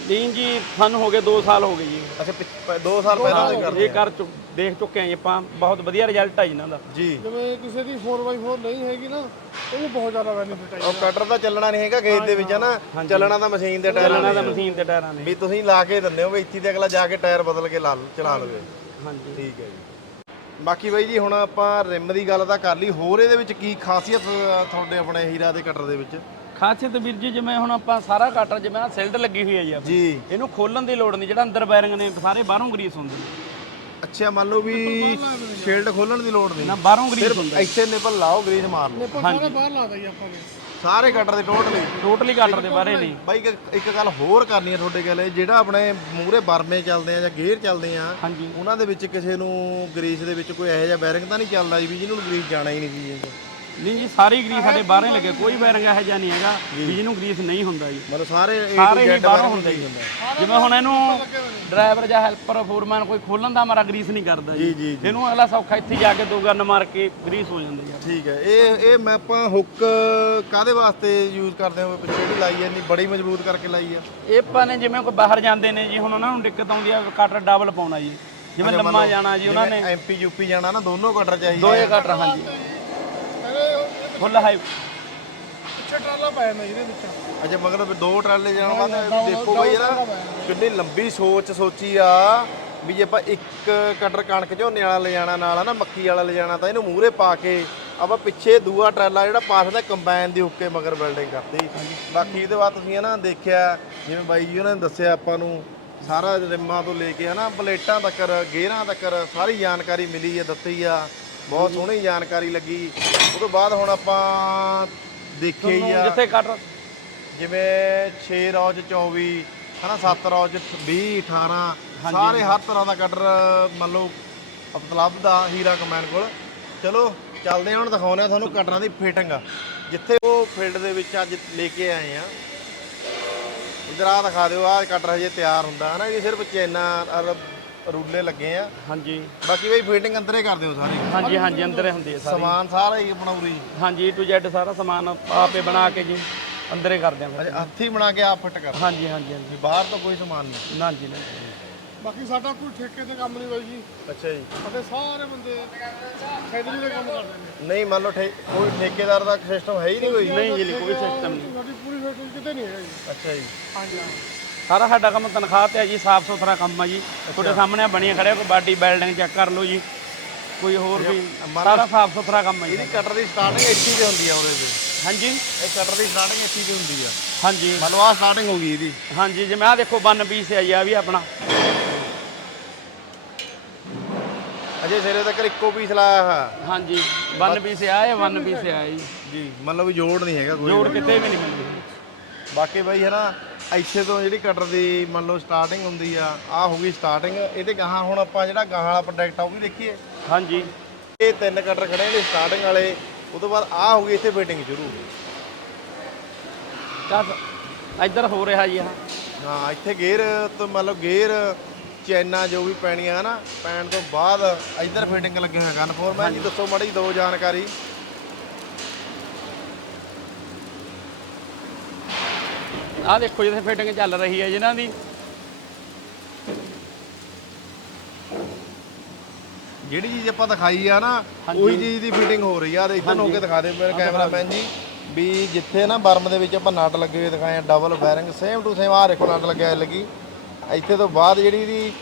ਲੀਨ ਜੀ ਸਾਨੂੰ ਹੋ ਗਏ 2 ਸਾਲ ਹੋ ਗਏ ਜੀ। ਅੱਛਾ 2 ਸਾਲ ਪਹਿਲਾਂ ਹੀ ਕਰਦੇ ਇਹ ਕਰ ਚੁੱਕ ਦੇਖ ਚੁੱਕੇ ਆ ਜੀ ਆਪਾਂ ਬਹੁਤ ਵਧੀਆ ਰਿਜ਼ਲਟ ਆ ਜੀ ਇਹਨਾਂ ਦਾ। ਜੀ। ਜਿਵੇਂ ਕਿਸੇ ਦੀ 4x4 ਨਹੀਂ ਹੈਗੀ ਨਾ ਉਹਨੂੰ ਬਹੁਤ ਜ਼ਿਆਦਾ ਬੈਨੀਫਿਟ ਹੈ ਉਹ ਕਟਰ ਤਾਂ ਚੱਲਣਾ ਨਹੀਂ ਹੈਗਾ ਖੇਤ ਦੇ ਵਿੱਚ ਹੈ ਨਾ? ਚੱਲਣਾ ਤਾਂ ਮਸ਼ੀਨ ਦੇ ਟਾਇਰਾਂ ਚੱਲਣਾ ਨਾਲ ਦਾ ਮਸ਼ੀਨ ਤੇ ਟਾਇਰਾਂ ਨੇ ਵੀ ਤੁਸੀਂ ਲਾ ਕੇ ਦਿੰਦੇ ਹੋ ਵੀ ਇੱਥੇ ਤੇ ਅਗਲਾ ਜਾ ਕੇ ਟਾਇਰ ਬਦਲ ਕੇ ਲਾ ਚਲਾ ਲਵੇ। ਹਾਂਜੀ। ਠੀਕ ਹੈ ਜੀ। ਬਾਕੀ ਬਾਈ ਜੀ ਹੁਣ ਆਪਾਂ ਰਿਮ ਦੀ ਗੱਲ ਤਾਂ ਕਰ ਲਈ। ਹੋਰ ਇਹਦੇ ਵਿੱਚ ਕੀ ਖਾਸੀਅਤ ਅ, ਤੁਹਾਡੇ ਆਪਣੇ ਹੀਰਾ ਦੇ ਕਟਰ ਦੇ ਵਿੱਚ? ਖਾਸੀਅਤ ਵੀਰ ਜੀ ਜਿਵੇਂ ਹੁਣ ਆਪਾਂ ਸਾਰਾ ਕਾਟਰ ਜਿਵੇਂ ਆਹ ਸਿਲਡ ਲੱਗੀ ਹੋਈ ਹੈ ਜੀ ਆਪਣੀ ਜੀ। ਇਹਨੂੰ ਖੋਲਣ ਦੀ ਲੋੜ ਨਹੀਂ ਜਿਹੜਾ ਅੰਦਰ ਬੈਰਿੰਗ ਨੇ ਸਾਰੇ ਬਾਹਰੋਂ ਗਰੀਸ ਹੁੰਦੇ ਨੇ। ਅੱਛਾ ਮੰਨ ਲਓ ਵੀ ਸ਼ੀਲਡ ਖੋਲਣ ਦੀ ਲੋੜ ਨਹੀਂ। ਨਾ ਬਾਹਰੋਂ ਗਰੀਸ ਹੁੰਦਾ ਇੱਥੇ ਨਿਪਲ ਲਾਓ ਗਰੀਜ ਮਾਰ ਲਓ। ਨੇਪਲ ਸਾਰਾ ਬਾਹਰ ਲਾਦਾ ਜੀ ਆਪਾਂ ਨੇ। ਸਾਰੇ ਕਟਰ ਦੇ ਟੋਟਲੀ ਟੋਟਲੀ ਕਾਟਰ ਦੇ ਬਾਰੇ ਨਹੀਂ। ਬਾਈ ਇੱਕ ਇੱਕ ਗੱਲ ਹੋਰ ਕਰਨੀ ਹੈ ਤੁਹਾਡੇ ਇਹ ਜਿਹੜਾ ਆਪਣੇ ਮੂਹਰੇ ਬਰਮੇ ਚੱਲਦੇ ਆ ਜਾਂ ਗੇਅਰ ਚੱਲਦੇ ਆ ਹਾਂਜੀ। ਉਹਨਾਂ ਦੇ ਵਿੱਚ ਕਿਸੇ ਨੂੰ ਗਰੀਸ ਦੇ ਵਿੱਚ ਕੋਈ ਇਹੋ ਜਿਹਾ ਬੈਰਿੰਗ ਤਾਂ ਨਹੀਂ ਚੱਲਦਾ ਜੀ ਵੀ ਜਿਹਨੂੰ ਗਰੀਸ ਜਾਣਾ ਹੀ ਨਹੀਂ ਸੀ ਜੀ। ਨਹੀਂ ਜੀ ਸਾਰੀ ਗਰੀਸ ਸਾਡੇ ਬਾਹਰੇ ਲੱਗੇ ਕੋਈ ਬੈਰਿੰਗ ਇਹੋ ਜਿਹਾ ਨਹੀਂ ਹੈਗਾ ਵੀ ਜਿਹਨੂੰ ਗਰੀਸ ਨਹੀਂ ਹੁੰਦਾ ਜੀ। ਮਤਲਬ ਸਾਰੇ A to ਸਾਰੇ ਹੀ Z ਬਾਹਰੋਂ bearing ਹੁੰਦੇ ਜੀ। ਜਿਵੇਂ ਹੁਣ ਇਹਨੂੰ ਡਰਾਈਵਰ ਜਾਂ ਹੈਲਪਰ ਫੋਰਮੈਨ ਕੋਈ ਖੋਲਣ ਦਾ ਮਾਰਾ ਗਰੀਸ ਨਹੀਂ ਕਰਦਾ ਜੀ, ਜੀ, ਜੀ ਇਹਨੂੰ ਅਗਲਾ ਸੌਖਾ ਇੱਥੇ ਜਾ ਕੇ ਦੋ ਗਨ ਮਾਰ ਕੇ ਗਰੀਸ ਹੋ ਜਾਂਦੀ ਆ। ਠੀਕ ਹੈ ਇਹ ਇਹ ਮੈਪਾਂ ਹੁੱਕ ਕਾਦੇ ਵਾਸਤੇ ਯੂਜ਼ ਕਰਦੇ ਹੋ? ਪਿੱਛੇ ਜਿਹੜੀ ਲਾਈ ਹੈ ਇੰਨੀ ਬੜੀ ਮਜ਼ਬੂਤ ਕਰਕੇ ਲਾਈ ਆ। ਇਹ ਆਪਾਂ ਨੇ ਜਿਵੇਂ ਕੋਈ ਬਾਹਰ ਜਾਂਦੇ ਨੇ ਜੀ ਹੁਣ ਉਹਨਾਂ ਨੂੰ ਦਿੱਕਤ ਆਉਂਦੀ ਆ ਕਟਰ ਡਬਲ ਪਾਉਣਾ ਜੀ। ਜਿਵੇਂ ਲੰਮਾ ਜਾਣਾ ਜੀ ਉਹਨਾਂ ਨੇ ਐਮਪੀ ਯੂਪੀ ਜਾਣਾ ਨਾ ਦੋਨੋਂ ਕਟਰ ਚਾਹੀਦੇ ਦੋਏ ਕਟਰ ਹਾਂਜੀ। Full high. ਪਿੱਛੇ ਟਰਾਲਾ ਪਾਇਆ ਮੈਂ ਇਹਦੇ ਵਿੱਚ। ਅੱਛਾ ਮਗਰ ਵੀ ਦੋ ਟਰਾਲੇ ਜਾਣ ਬਾਅਦ ਦੇਖੋ ਬਈ ਯਾਰ ਕਿੰਨੀ ਲੰਬੀ ਸੋਚ ਸੋਚੀ ਆ ਵੀ ਜੇ ਆਪਾਂ ਇੱਕ ਕਟਰ ਕਣਕ ਝੋਨੇ ਵਾਲਾ ਲਿਜਾਣਾ ਨਾਲ ਨਾ ਮੱਕੀ ਵਾਲਾ ਲਿਜਾਣਾ ਤਾਂ ਇਹਨੂੰ ਮੂਹਰੇ ਪਾ ਕੇ ਆਪਾਂ ਪਿੱਛੇ ਦੂਆ ਟਰਾਲਾ ਜਿਹੜਾ ਪਾ ਸਕਦਾ ਕੰਬਾਈਨ ਦੀ ਉੱਕੇ ਮਗਰ ਬਿਲਡਿੰਗ ਕਰਤੀ। ਬਾਕੀ ਇਹਦੇ ਬਾਅਦ ਤੁਸੀਂ ਨਾ ਦੇਖਿਆ ਜਿਵੇਂ ਬਾਈ ਜੀ ਉਹਨਾਂ ਨੇ ਦੱਸਿਆ ਆਪਾਂ ਨੂੰ ਸਾਰਾ ਰਿੰਮਾਂ ਤੋਂ ਲੈ ਕੇ ਹਨਾ ਪਲੇਟਾਂ ਤੱਕ ਗੇਅਰਾਂ ਤੱਕ ਸਾਰੀ ਜਾਣਕਾਰੀ ਮਿਲੀ ਹੈ ਦਿੱਤੀ ਆ। ਬਹੁਤ ਸੋਹਣੀ ਜਾਣਕਾਰੀ ਲੱਗੀ। ਉਹ ਤੋਂ ਬਾਅਦ ਹੁਣ ਆਪਾਂ ਦੇਖੇ ਹੀ ਆ ਜਿੱਥੇ ਕਟਰ ਜਿਵੇਂ 6 ਰੌਜ 24 ਹਨਾ 7 ਰੌਜ 20 18 ਸਾਰੇ ਹਰ ਤਰ੍ਹਾਂ ਦਾ ਕਟਰ ਮੰਨ ਲਓ ਉਪਲਬਧ ਆ ਹੀਰਾ ਕਮੈਨ ਕੋਲ। ਚਲੋ ਚੱਲਦੇ ਹਾਂ ਹੁਣ ਦਿਖਾਉਂਦੇ ਆ ਤੁਹਾਨੂੰ ਕਟਰਾਂ ਦੀ ਫਿਟਿੰਗ ਜਿੱਥੇ ਉਹ ਫੀਲਡ ਦੇ ਵਿੱਚ ਅੱਜ ਲੈ ਕੇ ਆਏ ਆ ਇਧਰ ਆ ਦਿਖਾ ਦਿਓ ਆ ਕਟਰ ਹਜੇ ਤਿਆਰ ਹੁੰਦਾ ਹਨਾ ਇਹ ਸਿਰਫ ਚੈਨਾ ਰੂਲੇ ਲੱਗੇ ਆ। ਹਾਂਜੀ। ਬਾਕੀ ਬਈ ਫਿਟਿੰਗ ਅੰਦਰੇ ਕਰ ਦਿਓ ਸਾਰੇ। ਹਾਂਜੀ ਹਾਂਜੀ ਅੰਦਰੇ ਹੁੰਦੀ ਹੈ ਸਾਰੀ। ਸਮਾਨ ਸਾਰਾ ਹੀ ਬਣਾਉਰੀ ਹਾਂਜੀ A to Z ਸਾਰਾ ਸਮਾਨ ਆਪੇ ਬਣਾ ਕੇ ਜੀ ਅੰਦਰੇ ਕਰਦੇ ਆਂ ਫਿਰ। ਹੱਥੀ ਬਣਾ ਕੇ ਆਪ ਫਿੱਟ ਕਰ। ਹਾਂਜੀ ਹਾਂਜੀ ਹਾਂਜੀ। ਬਾਹਰ ਤੋਂ ਕੋਈ ਸਮਾਨ ਨਹੀਂ। ਨਾ ਜੀ ਨਾ ਬਾਕੀ ਸਾਡਾ ਕੋਈ ਠੇਕੇ ਤੇ ਕੰਮ ਨਹੀਂ ਬਾਈ ਜੀ। ਅੱਛਾ ਜੀ। ਅਤੇ ਸਾਰੇ ਬੰਦੇ ਖੇਤਰੀ ਦੇ ਕੰਮ ਕਰਦੇ ਨੇ। ਨਹੀਂ ਮੰਨ ਲਓ ਠੇ- ਕੋਈ ਠੇਕੇਦਾਰ ਦਾ ਸਿਸਟਮ ਹੈ ਹੀ ਨਹੀਂ ਕੋਈ। ਨਹੀਂ ਜੀ ਕੋਈ ਸਿਸਟਮ ਨਹੀਂ। ਸਾਡੀ ਪੂਰੀ ਫੈਕਟਰੀ ਕਿਤੇ ਨਹੀਂ ਹੈ ਜੀ ਅੱਛਾ ਜੀ। ਹਾਂਜੀ। ਸਾਰਾ ਸਾਡਾ ਕੰਮ ਤਨਖਾਹ ਤੇ ਹੈ ਜੀ ਸਾਫ਼ ਸੁਥਰਾ ਕੰਮ ਆ ਜੀ। ਤੁਹਾਡੇ ਸਾਹਮਣੇ ਬਣੀਆਂ ਖੜੇ ਕੋਈ ਬਾਡੀ ਬਿਲਡਿੰਗ ਚੈੱਕ ਕਰ ਲਓ ਜੀ। ਕੋਈ ਹੋਰ ਵੀ ਸਾਰਾ ਸਾਫ਼ ਸੁਥਰਾ ਕੰਮ ਹੈ ਜੀ ਇਹਦੀ ਕਟਰ ਦੀ ਸਟਾਰਟਿੰਗ 80 ਤੇ ਹੁੰਦੀ ਆ ਉਹਦੇ ਤੇ। ਹਾਂਜੀ? ਇਹ ਕਟਰ ਦੀ ਸਟਾਰਟਿੰਗ 80 ਤੇ ਹੁੰਦੀ ਆ। ਹਾਂਜੀ। ਮੰਨ ਲਓ ਆ ਸਟਾਰਟਿੰਗ ਹੋ ਗਈ ਇਹਦੀ। ਹਾਂਜੀ ਜਿਵੇਂ ਆ ਦੇਖੋ 1 ਪੀਸ ਹੈ ਜੀ ਆ ਵੀ ਆਪਣਾ। ਅਜੇ ਸਿਰੇ ਤੱਕ ਇੱਕੋ ਪੀਸ ਲਾਇਆ ਹੋਇਆ। ਹਾਂਜੀ 1 ਪੀਸ ਆ ਇਹ 1 ਪੀਸ ਆ ਜੀ। ਜੀ ਵੀ ਜੋੜ ਨਹੀਂ ਹੈਗਾ ਕੋਈ। ਜੋੜ ਕਿਤੇ ਵੀ ਨਹੀਂ ਮਿਲਦੀ। ਬਾਕੀ ਬਾਈ ਹੈ ਨਾ ਇੱਥੇ ਤੋਂ ਜਿਹੜੀ ਕਟਰ ਦੀ ਮੰਨ ਲਓ ਸਟਾਰਟਿੰਗ ਹੁੰਦੀ ਆ ਆ ਹੋ ਗਈ ਸਟਾਰਟਿੰਗ ਇਹਦੇ ਗਾਹਾਂ ਹੁਣ ਆਪਾਂ ਜਿਹੜਾ ਗਾਹਾਂ ਵਾਲਾ ਪ੍ਰੋਡਕਟ ਆ ਉਹ ਵੀ ਦੇਖੀਏ। ਹਾਂਜੀ। ਇਹ ਤਿੰਨ ਕਟਰ ਖੜੇ ਨੇ ਸਟਾਰਟਿੰਗ ਵਾਲੇ ਉਹ ਤੋਂ ਬਾਅਦ ਆ ਹੋ ਗਈ ਇੱਥੇ ਫਿਟਿੰਗ ਸ਼ੁਰੂ। ਚੱਲ ਇੱਧਰ ਹੋ ਰਿਹਾ ਜੀ ਆ ਹਾਂ ਇੱਥੇ ਗੇਅਰ ਤੋਂ ਮੰਨ ਲਓ ਗੇਅਰ ਚੈਨਾ ਜੋ ਵੀ ਪੈਣੀਆਂ ਨਾ ਪੈਣ ਤੋਂ ਬਾਅਦ ਇੱਧਰ ਫਿਟਿੰਗ ਲੱਗੇ ਹੋਏ ਗਨ ਫੋਰਮੈਨ ਜੀ ਦੱਸੋ ਮੜੀ ਦਿਓ ਜਾਣਕਾਰੀ। ਆਹ ਦੇਖੋ ਜਿੱਥੇ ਫਿਟਿੰਗ ਚੱਲ ਰਹੀ ਹੈ ਜਿਨ੍ਹਾਂ ਦੀ। ਜਿਹੜੀ ਚੀਜ਼ ਆਪਾਂ ਦਿਖਾਈ ਆ ਨਾ ਉਹੀ ਚੀਜ਼ ਦੀ ਫਿਟਿੰਗ ਹੋ ਰਹੀ ਆ। ਦੇ ਇੱਧਰ ਨੂੰ ਕੇ ਦਿਖਾ ਦੇ ਮੇਰੇ ਕੈਮਰਾਮੈਨ ਜੀ ਵੀ ਜਿੱਥੇ ਨਾ ਬਰਮ ਦੇ ਵਿੱਚ ਆਪਾਂ ਨਟ ਲੱਗੇ ਹੋਏ ਦਿਖਾਏ ਆ double bearing same to same ਆ ਦੇਖੋ ਨਟ ਲੱਗਿਆ ਲੱਗੀ। ਇੱਥੇ ਤੋਂ ਬਾਅਦ ਜਿਹੜੀ ਇਹਦੀ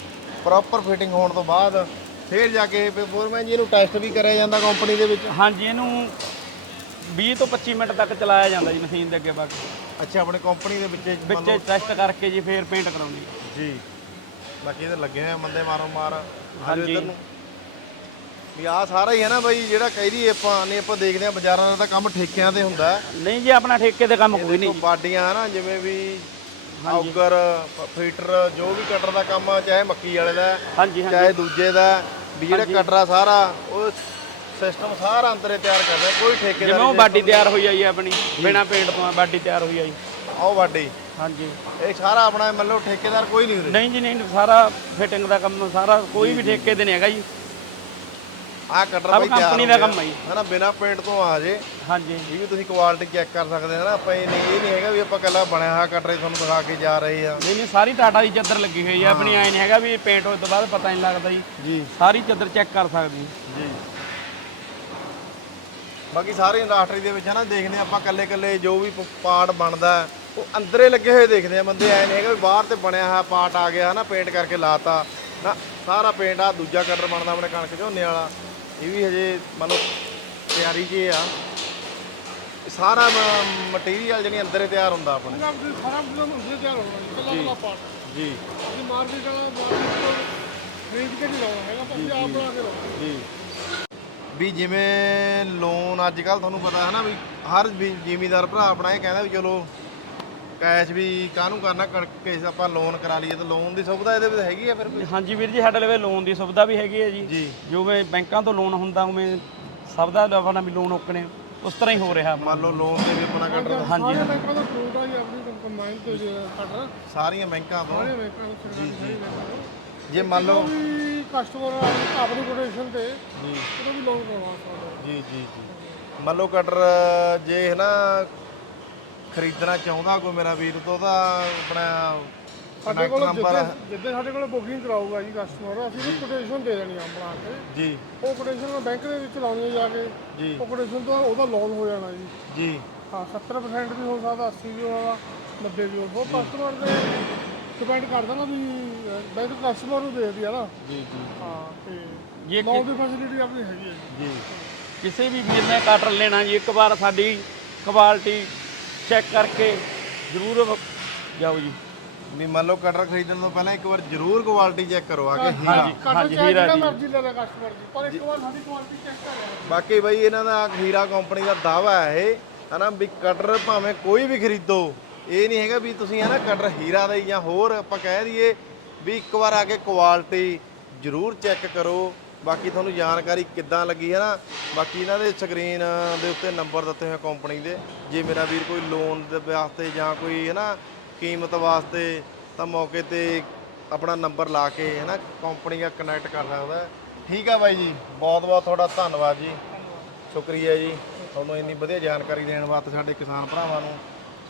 ਪ੍ਰੋਪਰ ਫਿਟਿੰਗ ਹੋਣ ਤੋਂ ਬਾਅਦ ਫੇਰ ਜਾ ਕੇ ਪਰਫਾਰਮੈਂਸ ਜੀ ਇਹਨੂੰ ਟੈਸਟ ਵੀ ਕਰਿਆ ਜਾਂਦਾ ਕੰਪਨੀ ਦੇ ਵਿੱਚ। ਹਾਂਜੀ ਇਹਨੂੰ 20 ਤੋਂ 25 ਮਿੰਟ ਤੱਕ ਚਲਾਇਆ ਜਾਂਦਾ ਜੀ ਮਸ਼ੀਨ ਦੇ ਅੱਗੇ ਬਾਕੀ ਅੱਛਾ ਆਪਣੇ ਕੰਪਨੀ ਦੇ ਵਿੱਚ ਮੰਨ ਵਿੱਚ ਟੈਸਟ ਕਰਕੇ ਜੀ ਫੇਰ ਪੇਂਟ ਕਰਾਉਣੀ ਜੀ। ਬਾਕੀ ਇਹਦੇ ਲੱਗੇ ਹੋਏ ਆ ਬੰਦੇ ਮਾਰੋ ਮਾਰ। ਆਜੋ ਹਾਂਜੀ। ਇੱਧਰ ਨੂੰ। ਵੀ ਆ ਸਾਰਾ ਹੀ ਹੈ ਨਾ ਬਾਈ ਜਿਹੜਾ ਕਹਿ ਦਈਏ ਆਪਾਂ ਨਹੀਂ ਆਪਾਂ ਦੇਖਦੇ ਆ ਬਾਜ਼ਾਰਾਂ ਦਾ ਤਾਂ ਕੰਮ ਠੇਕਿਆਂ ਤੇ ਹੁੰਦਾ। ਹੈ। ਨਹੀਂ ਜੀ ਆਪਣਾ ਠੇਕੇ ਤੇ ਕੰਮ ਕੋਈ ਨਹੀਂ ਬਾਡੀਆਂ ਹਨਾ ਜਿਵੇਂ ਵੀ ਔਗਰ ਫੀਟਰ ਜੋ ਵੀ ਕਟਰ ਦਾ ਕੰਮ ਆ ਚਾਹੇ ਮੱਕੀ ਵਾਲੇ ਦਾ ਹੈ, ਹਾਂਜੀ ਹਾਂਜੀ। ਚਾਹੇ ਦੂਜੇ ਦਾ ਹੈ, ਵੀ ਜਿਹੜਾ ਕਟਰ ਸਾਰਾ ਉਹ ਸਿਸਟਮ ਸਾਰਾ ਅੰਦਰੇ ਤਿਆਰ ਕਰਦਾ ਕੋਈ ਠੇਕੇਦਾਰ ਜਿਵੇਂ ਉਹ ਬਾਡੀ ਤਿਆਰ ਹੋਈ ਆ ਜੀ। ਆਪਣੀ ਬਿਨਾ ਪੇਂਟ ਤੋਂ ਬਾਡੀ ਤਿਆਰ ਹੋਈ ਆ ਜੀ ਆਓ ਬਾਡੀ। ਹਾਂਜੀ। ਇਹ ਸਾਰਾ ਆਪਣਾ ਮਤਲਬ ਠੇਕੇਦਾਰ ਕੋਈ ਨਹੀਂ ਨਹੀਂ ਜੀ ਨਹੀਂ ਸਾਰਾ ਫਿਟਿੰਗ ਦਾ ਕੰਮ ਸਾਰਾ ਕੋਈ ਵੀ ਠੇਕੇ ਤੇ ਨਹੀਂ ਹੈਗਾ ਜੀ। ਆ ਕਟਰ ਬਾਈ ਤਿਆਰ ਹੋ ਦਾ। ਕੰਮ ਆ ਜੀ। ਹਨਾ ਬਿਨਾ ਪੇਂਟ ਤੋਂ ਆ ਜੇ ਹਾਂਜੀ। ਇਹ ਵੀ ਤੁਸੀਂ ਕੁਆਲਿਟੀ ਚੈੱਕ ਕਰ ਸਕਦੇ ਹੋ ਨਾ ਆਪਾਂ ਇਹ ਨਹੀਂ ਇਹ ਨਹੀਂ ਹੈਗਾ ਵੀ ਆਪਾਂ ਕੱਲਾ ਬਣਿਆ ਹੋਇਆ ਕਟਰ ਹੀ ਤੁਹਾਨੂੰ ਦਿਖਾ ਕੇ ਜਾ ਰਹੇ ਆ। ਨਹੀਂ ਨਹੀਂ ਸਾਰੀ ਟਾਟਾ ਦੀ ਚੱਦਰ ਲੱਗੀ ਹੋਈ ਆ ਆਪਣੀ ਐ ਨਹੀਂ ਹੈਗਾ ਵੀ ਪੇਂਟ ਹੋਣ ਤੋਂ ਬਾਅਦ ਪਤਾ ਨਹੀਂ ਲੱਗਦਾ ਜੀ। ਜੀ। ਸਾਰੀ ਚੱਦਰ ਚੈੱਕ ਕਰ ਸਕਦੇ ਜੀ। ਬਾਕੀ ਸਾਰੇ ਇੰਡਸਟਰੀ ਦੇ ਵਿੱਚ ਹੈ ਨਾ ਦੇਖਦੇ ਹਾਂ ਆਪਾਂ ਕੱਲੇ ਕੱਲੇ ਜੋ ਵੀ ਪਾਰਟ ਬਣਦਾ ਹੈ, ਉਹ ਅੰਦਰੇ ਲੱਗੇ ਹੋਏ ਦੇਖਦੇ ਆ ਬੰਦੇ ਐ ਨਹੀਂ ਹੈਗਾ ਵੀ ਬਾਹਰ ਤੇ ਬਣਿਆ ਹੋਇਆ ਪਾਰਟ ਆ ਗਿਆ ਹਨਾ ਪੇਂਟ ਕਰਕੇ ਲਾਤਾ। ਨਾ ਸਾਰਾ ਪੇਂਟ ਆ ਦੂਜਾ ਕਟਰ ਬਣਦਾ ਆਪਣੇ ਕਣਕ ਝੋਨੇ ਵਾਲਾ। ਇਹ ਵੀ ਹਜੇ ਮੰਨ ਲਓ ਤਿਆਰੀ 'ਚ ਹੀ ਆ। ਸਾਰਾ ਮਟੀਰੀਅਲ ਜਿਹੜੀ ਅੰਦਰੇ ਤਿਆਰ ਹੁੰਦਾ ਆਪਣੇ। ਵੀ ਸਾਰਾ ਮਤਲਬ ਹੁੰਦੇ ਤਿਆਰ ਹੋਣਾ ਜੀ ਕੱਲਾ ਕੱਲਾ ਪਾਰਟ। ਜੀ। ਇਹ ਮਾਰਕੀਟ ਵਾਲਾ ਮਾਰਕੀਟ ਤੋਂ ਖਰੀਦ ਕੇ ਨਹੀਂ ਲਾਉਣਾ ਹੈਗਾ ਆਪ ਬਣਾ ਕੇ ਲਾਉਣਾ। ਜੀ। ਵੀ ਜਿਵੇਂ ਲੋਨ ਅੱਜ ਕੱਲ ਤੁਹਾਨੂੰ ਪਤਾ ਹੈ ਨਾ ਵੀ ਹਰ ਵੀ ਜ਼ਿਮੀਦਾਰ ਭਰਾ ਆਪਣਾ ਇਹ ਕਹਿੰਦਾ ਵੀ ਚਲੋ ਕੈਸ਼ ਵੀ ਕਾਹਨੂੰ ਕਰਨਾ ਕਣਕ ਕੇਸ ਆਪਾਂ ਲੋਨ ਕਰਾ ਲਈਏ ਤਾਂ ਲੋਨ ਦੀ ਸੁਵਿਧਾ ਇਹਦੇ ਵਿੱਚ ਹੈਗੀ ਆ ਫਿਰ ਕੋਈ? ਹਾਂਜੀ ਵੀਰ ਜੀ ਸਾਡੇ ਲਵੇ ਲੋਨ ਦੀ ਸੁਵਿਧਾ ਵੀ ਹੈਗੀ ਹੈ ਜੀ। ਜੀ। ਜਿਵੇਂ ਬੈਂਕਾਂ ਤੋਂ ਲੋਨ ਹੁੰਦਾ ਉਵੇਂ ਸਭ ਦਾ ਆਪਣਾ ਵੀ ਲੋਨ ਓਕਣੇ ਉਸ ਤਰ੍ਹਾਂ ਹੀ ਹੋ ਰਿਹਾ। ਆਪਣਾ ਮੰਨ ਲਓ ਲੋਨ ਤੇ ਵੀ ਆਪਣਾ ਕੱਢ ਹਾਂਜੀ। ਸਾਰੇ ਬੈਂਕਾਂ ਦਾ ਫਰੂਟ ਆ ਜੀ ਆਪਣੀ ਕੰਬਾਈਨ ਤੇ ਜੇ ਕੱਢਣਾ ਸਾਰੀਆਂ ਬੈਂਕਾਂ ਤੋਂ। ਸਾਰੇ ਬੈਂਕਾਂ ਨੂੰ ਸਰਕਾਰੀ ਸਾਰੀ ਬੈਂਕਾਂ ਨੂੰ ਜੇ ਮੰਨ ਲਓ ਕਸਟਮਰ ਆਪਣੀ ਕੋਟੇਸ਼ਨ ਤੇ ਜੀ। ਉਹਦਾ ਵੀ ਲੋਨ ਕਰਵਾ ਸਕਦਾ ਜੀ ਜੀ ਜੀ। ਮੰਨ ਲਓ ਕਟਰ ਜੇ ਹੈ ਨਾ ਖਰੀਦਣਾ ਚਾਹੁੰਦਾ ਕੋਈ ਮੇਰਾ ਵੀਰ ਤੋਂ ਤਾਂ ਆਪਣਾ ਸਾਡੇ ਕੋਲ ਨੰਬਰ ਜਿੱਦੇ ਸਾਡੇ ਕੋਲ ਬੁਕਿੰਗ ਕਰਾਊਗਾ ਜੀ ਕਸਟਮਰ ਅਸੀਂ ਉਹਨੂੰ ਕੋਟੇਸ਼ਨ ਦੇ ਦੇਣੀ ਆ ਬਣਾ ਕੇ। ਜੀ। ਉਹ ਕੋਟੇਸ਼ਨ ਨੂੰ ਬੈਂਕ ਦੇ ਵਿੱਚ ਲਾਉਣੀ ਜਾ ਕੇ। ਜੀ। ਉਹ ਕੋਟੇਸ਼ਨ ਤੋਂ ਉਹਦਾ ਲੋਨ ਹੋ ਜਾਣਾ ਜੀ। ਜੀ। ਹਾਂ 70% ਵੀ ਹੋ ਸਕਦਾ 80 ਵੀ ਹੋ ਸਕਦਾ 90 ਵੀ ਹੋ ਸਕਦਾ। ਕਸਟਮਰ ਦੇ ਡਿਪੈਂਡ ਕਰਦਾ ਨਾ ਵੀ ਬੈਂਕ ਕਸਟਮਰ ਨੂੰ ਦੇ ਦਿਆ ਨਾ। ਜੀ ਜੀ। ਹਾਂ ਤੇ ਜੇ ਲੋਨ ਦੀ ਫੈਸਿਲਿਟੀ ਆਪਣੀ ਹੈਗੀ ਹੈ ਜੀ। ਜੀ। ਕਿਸੇ ਵੀ ਵੀਰ ਨੇ ਕਟਰ ਲੈਣਾ ਜੀ ਇੱਕ ਵਾਰ ਸਾਡੀ ਕੁਆਲਿਟੀ ਚੈੱਕ ਕਰਕੇ ਜ਼ਰੂਰ ਜਾਓ ਜੀ। ਵੀ ਮੰਨ ਲਓ ਕਟਰ ਖਰੀਦਣ ਤੋਂ ਪਹਿਲਾਂ ਇੱਕ ਵਾਰ ਜ਼ਰੂਰ ਕੁਆਲਿਟੀ ਚੈੱਕ ਕਰੋ ਆ ਕੇ ਹੀਰਾ। ਹਾਂਜੀ ਕਟਰ ਹਾਂਜੀ ਹੀਰਾ ਜੀ। ਮਰਜ਼ੀ ਲੈ ਲੈ ਕਸਟਮਰ ਜੀ ਪਰ ਇੱਕ ਵਾਰ ਸਾਡੀ ਕੁਆਲਿਟੀ ਚੈੱਕ ਕਰ ਲੈਣਾ ਬਾਕੀ ਬਈ ਇਹਨਾਂ ਦਾ ਹੀਰਾ ਕੰਪਨੀ ਦਾ ਦਾਵਾ ਹੈ ਇਹ ਹਨਾ ਵੀ ਕਟਰ ਭਾਵੇਂ ਕੋਈ ਵੀ ਖਰੀਦੋ ਇਹ ਨਹੀਂ ਹੈਗਾ ਵੀ ਤੁਸੀਂ ਹੈ ਨਾ ਕਟਰ ਹੀਰਾ ਦਾ ਹੀ ਜਾਂ ਹੋਰ ਆਪਾਂ ਕਹਿ ਦਈਏ ਵੀ ਇੱਕ ਵਾਰ ਆ ਕੇ ਕੁਆਲਿਟੀ ਜ਼ਰੂਰ ਚੈੱਕ ਕਰੋ। ਬਾਕੀ ਤੁਹਾਨੂੰ ਜਾਣਕਾਰੀ ਕਿੱਦਾਂ ਲੱਗੀ ਹੈ ਨਾ, ਬਾਕੀ ਇਹਨਾਂ ਦੇ ਸਕਰੀਨ ਦੇ ਉੱਤੇ ਨੰਬਰ ਦਿੱਤੇ ਹੋਏ ਕੰਪਨੀ ਦੇ। ਜੇ ਮੇਰਾ ਵੀਰ ਕੋਈ ਲੋਨ ਦੇ ਵਾਸਤੇ ਜਾਂ ਕੋਈ ਹੈ ਨਾ ਕੀਮਤ ਵਾਸਤੇ ਤਾਂ ਮੌਕੇ ਤੇ ਆਪਣਾ ਨੰਬਰ ਲਾ ਕੇ ਹੈ ਨਾ ਕੰਪਨੀ ਦਾ ਕਨੈਕਟ ਕਰ ਸਕਦਾ। ਠੀਕ ਆ ਬਾਈ ਜੀ, ਬਹੁਤ ਬਹੁਤ ਤੁਹਾਡਾ ਧੰਨਵਾਦ ਜੀ। ਸ਼ੁਕਰੀਆ ਜੀ। ਤੁਹਾਨੂੰ ਇੰਨੀ ਵਧੀਆ ਜਾਣਕਾਰੀ ਦੇਣ ਵਾਸਤੇ ਸਾਡੇ ਕਿਸਾਨ ਭਰਾਵਾਂ ਨੂੰ।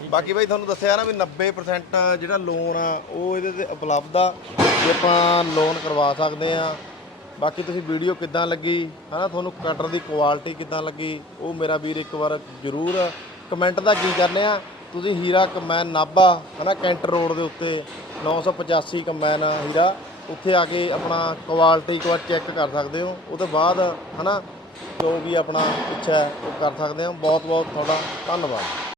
ਬਾਕੀ ਬਾਈ ਤੁਹਾਨੂੰ ਦੱਸਿਆ ਨਾ ਵੀ 90% ਜਿਹੜਾ ਲੋਨ ਆ, ਉਹ ਇਹਦੇ ਤੇ ਉਪਲਬਧ ਆ। ਜੇ ਆਪਾਂ ਲੋਨ ਕਰਵਾ ਸਕਦੇ ਆ। ਬਾਕੀ ਤੁਸੀਂ ਵੀਡੀਓ ਕਿੱਦਾਂ ਲੱਗੀ? ਹਨਾ, ਤੁਹਾਨੂੰ ਕਟਰ ਦੀ ਕੁਆਲਿਟੀ ਕਿੱਦਾਂ ਲੱਗੀ? ਉਹ ਮੇਰਾ ਵੀਰ ਇੱਕ ਵਾਰ ਜ਼ਰੂਰ ਕਮੈਂਟ ਦਾ ਕੀ ਕਰਨੇ ਆ? ਤੁਸੀਂ ਹੀਰਾ ਕਮੈਨ ਨਾਭਾ, ਹਨਾ ਕੈਂਟਰ ਰੋਡ ਦੇ ਉੱਤੇ 985 ਕਮੈਨ ਹੀਰਾ, ਉੱਥੇ ਆ ਕੇ ਆਪਣਾ ਕੁਆਲਿਟੀ ਇੱਕ ਵਾਰ ਚੈੱਕ ਕਰ ਸਕਦੇ ਹੋ। ਉਹ ਤੋਂ ਬਾਅਦ, ਹਨਾ, ਜੋ ਵੀ ਆਪਣਾ ਇੱਛਾ ਹੈ, ਉਹ ਕਰ ਸਕਦੇ ਹੋ। ਬਹੁਤ ਬਹੁਤ ਤੁਹਾਡਾ ਧੰਨਵਾਦ।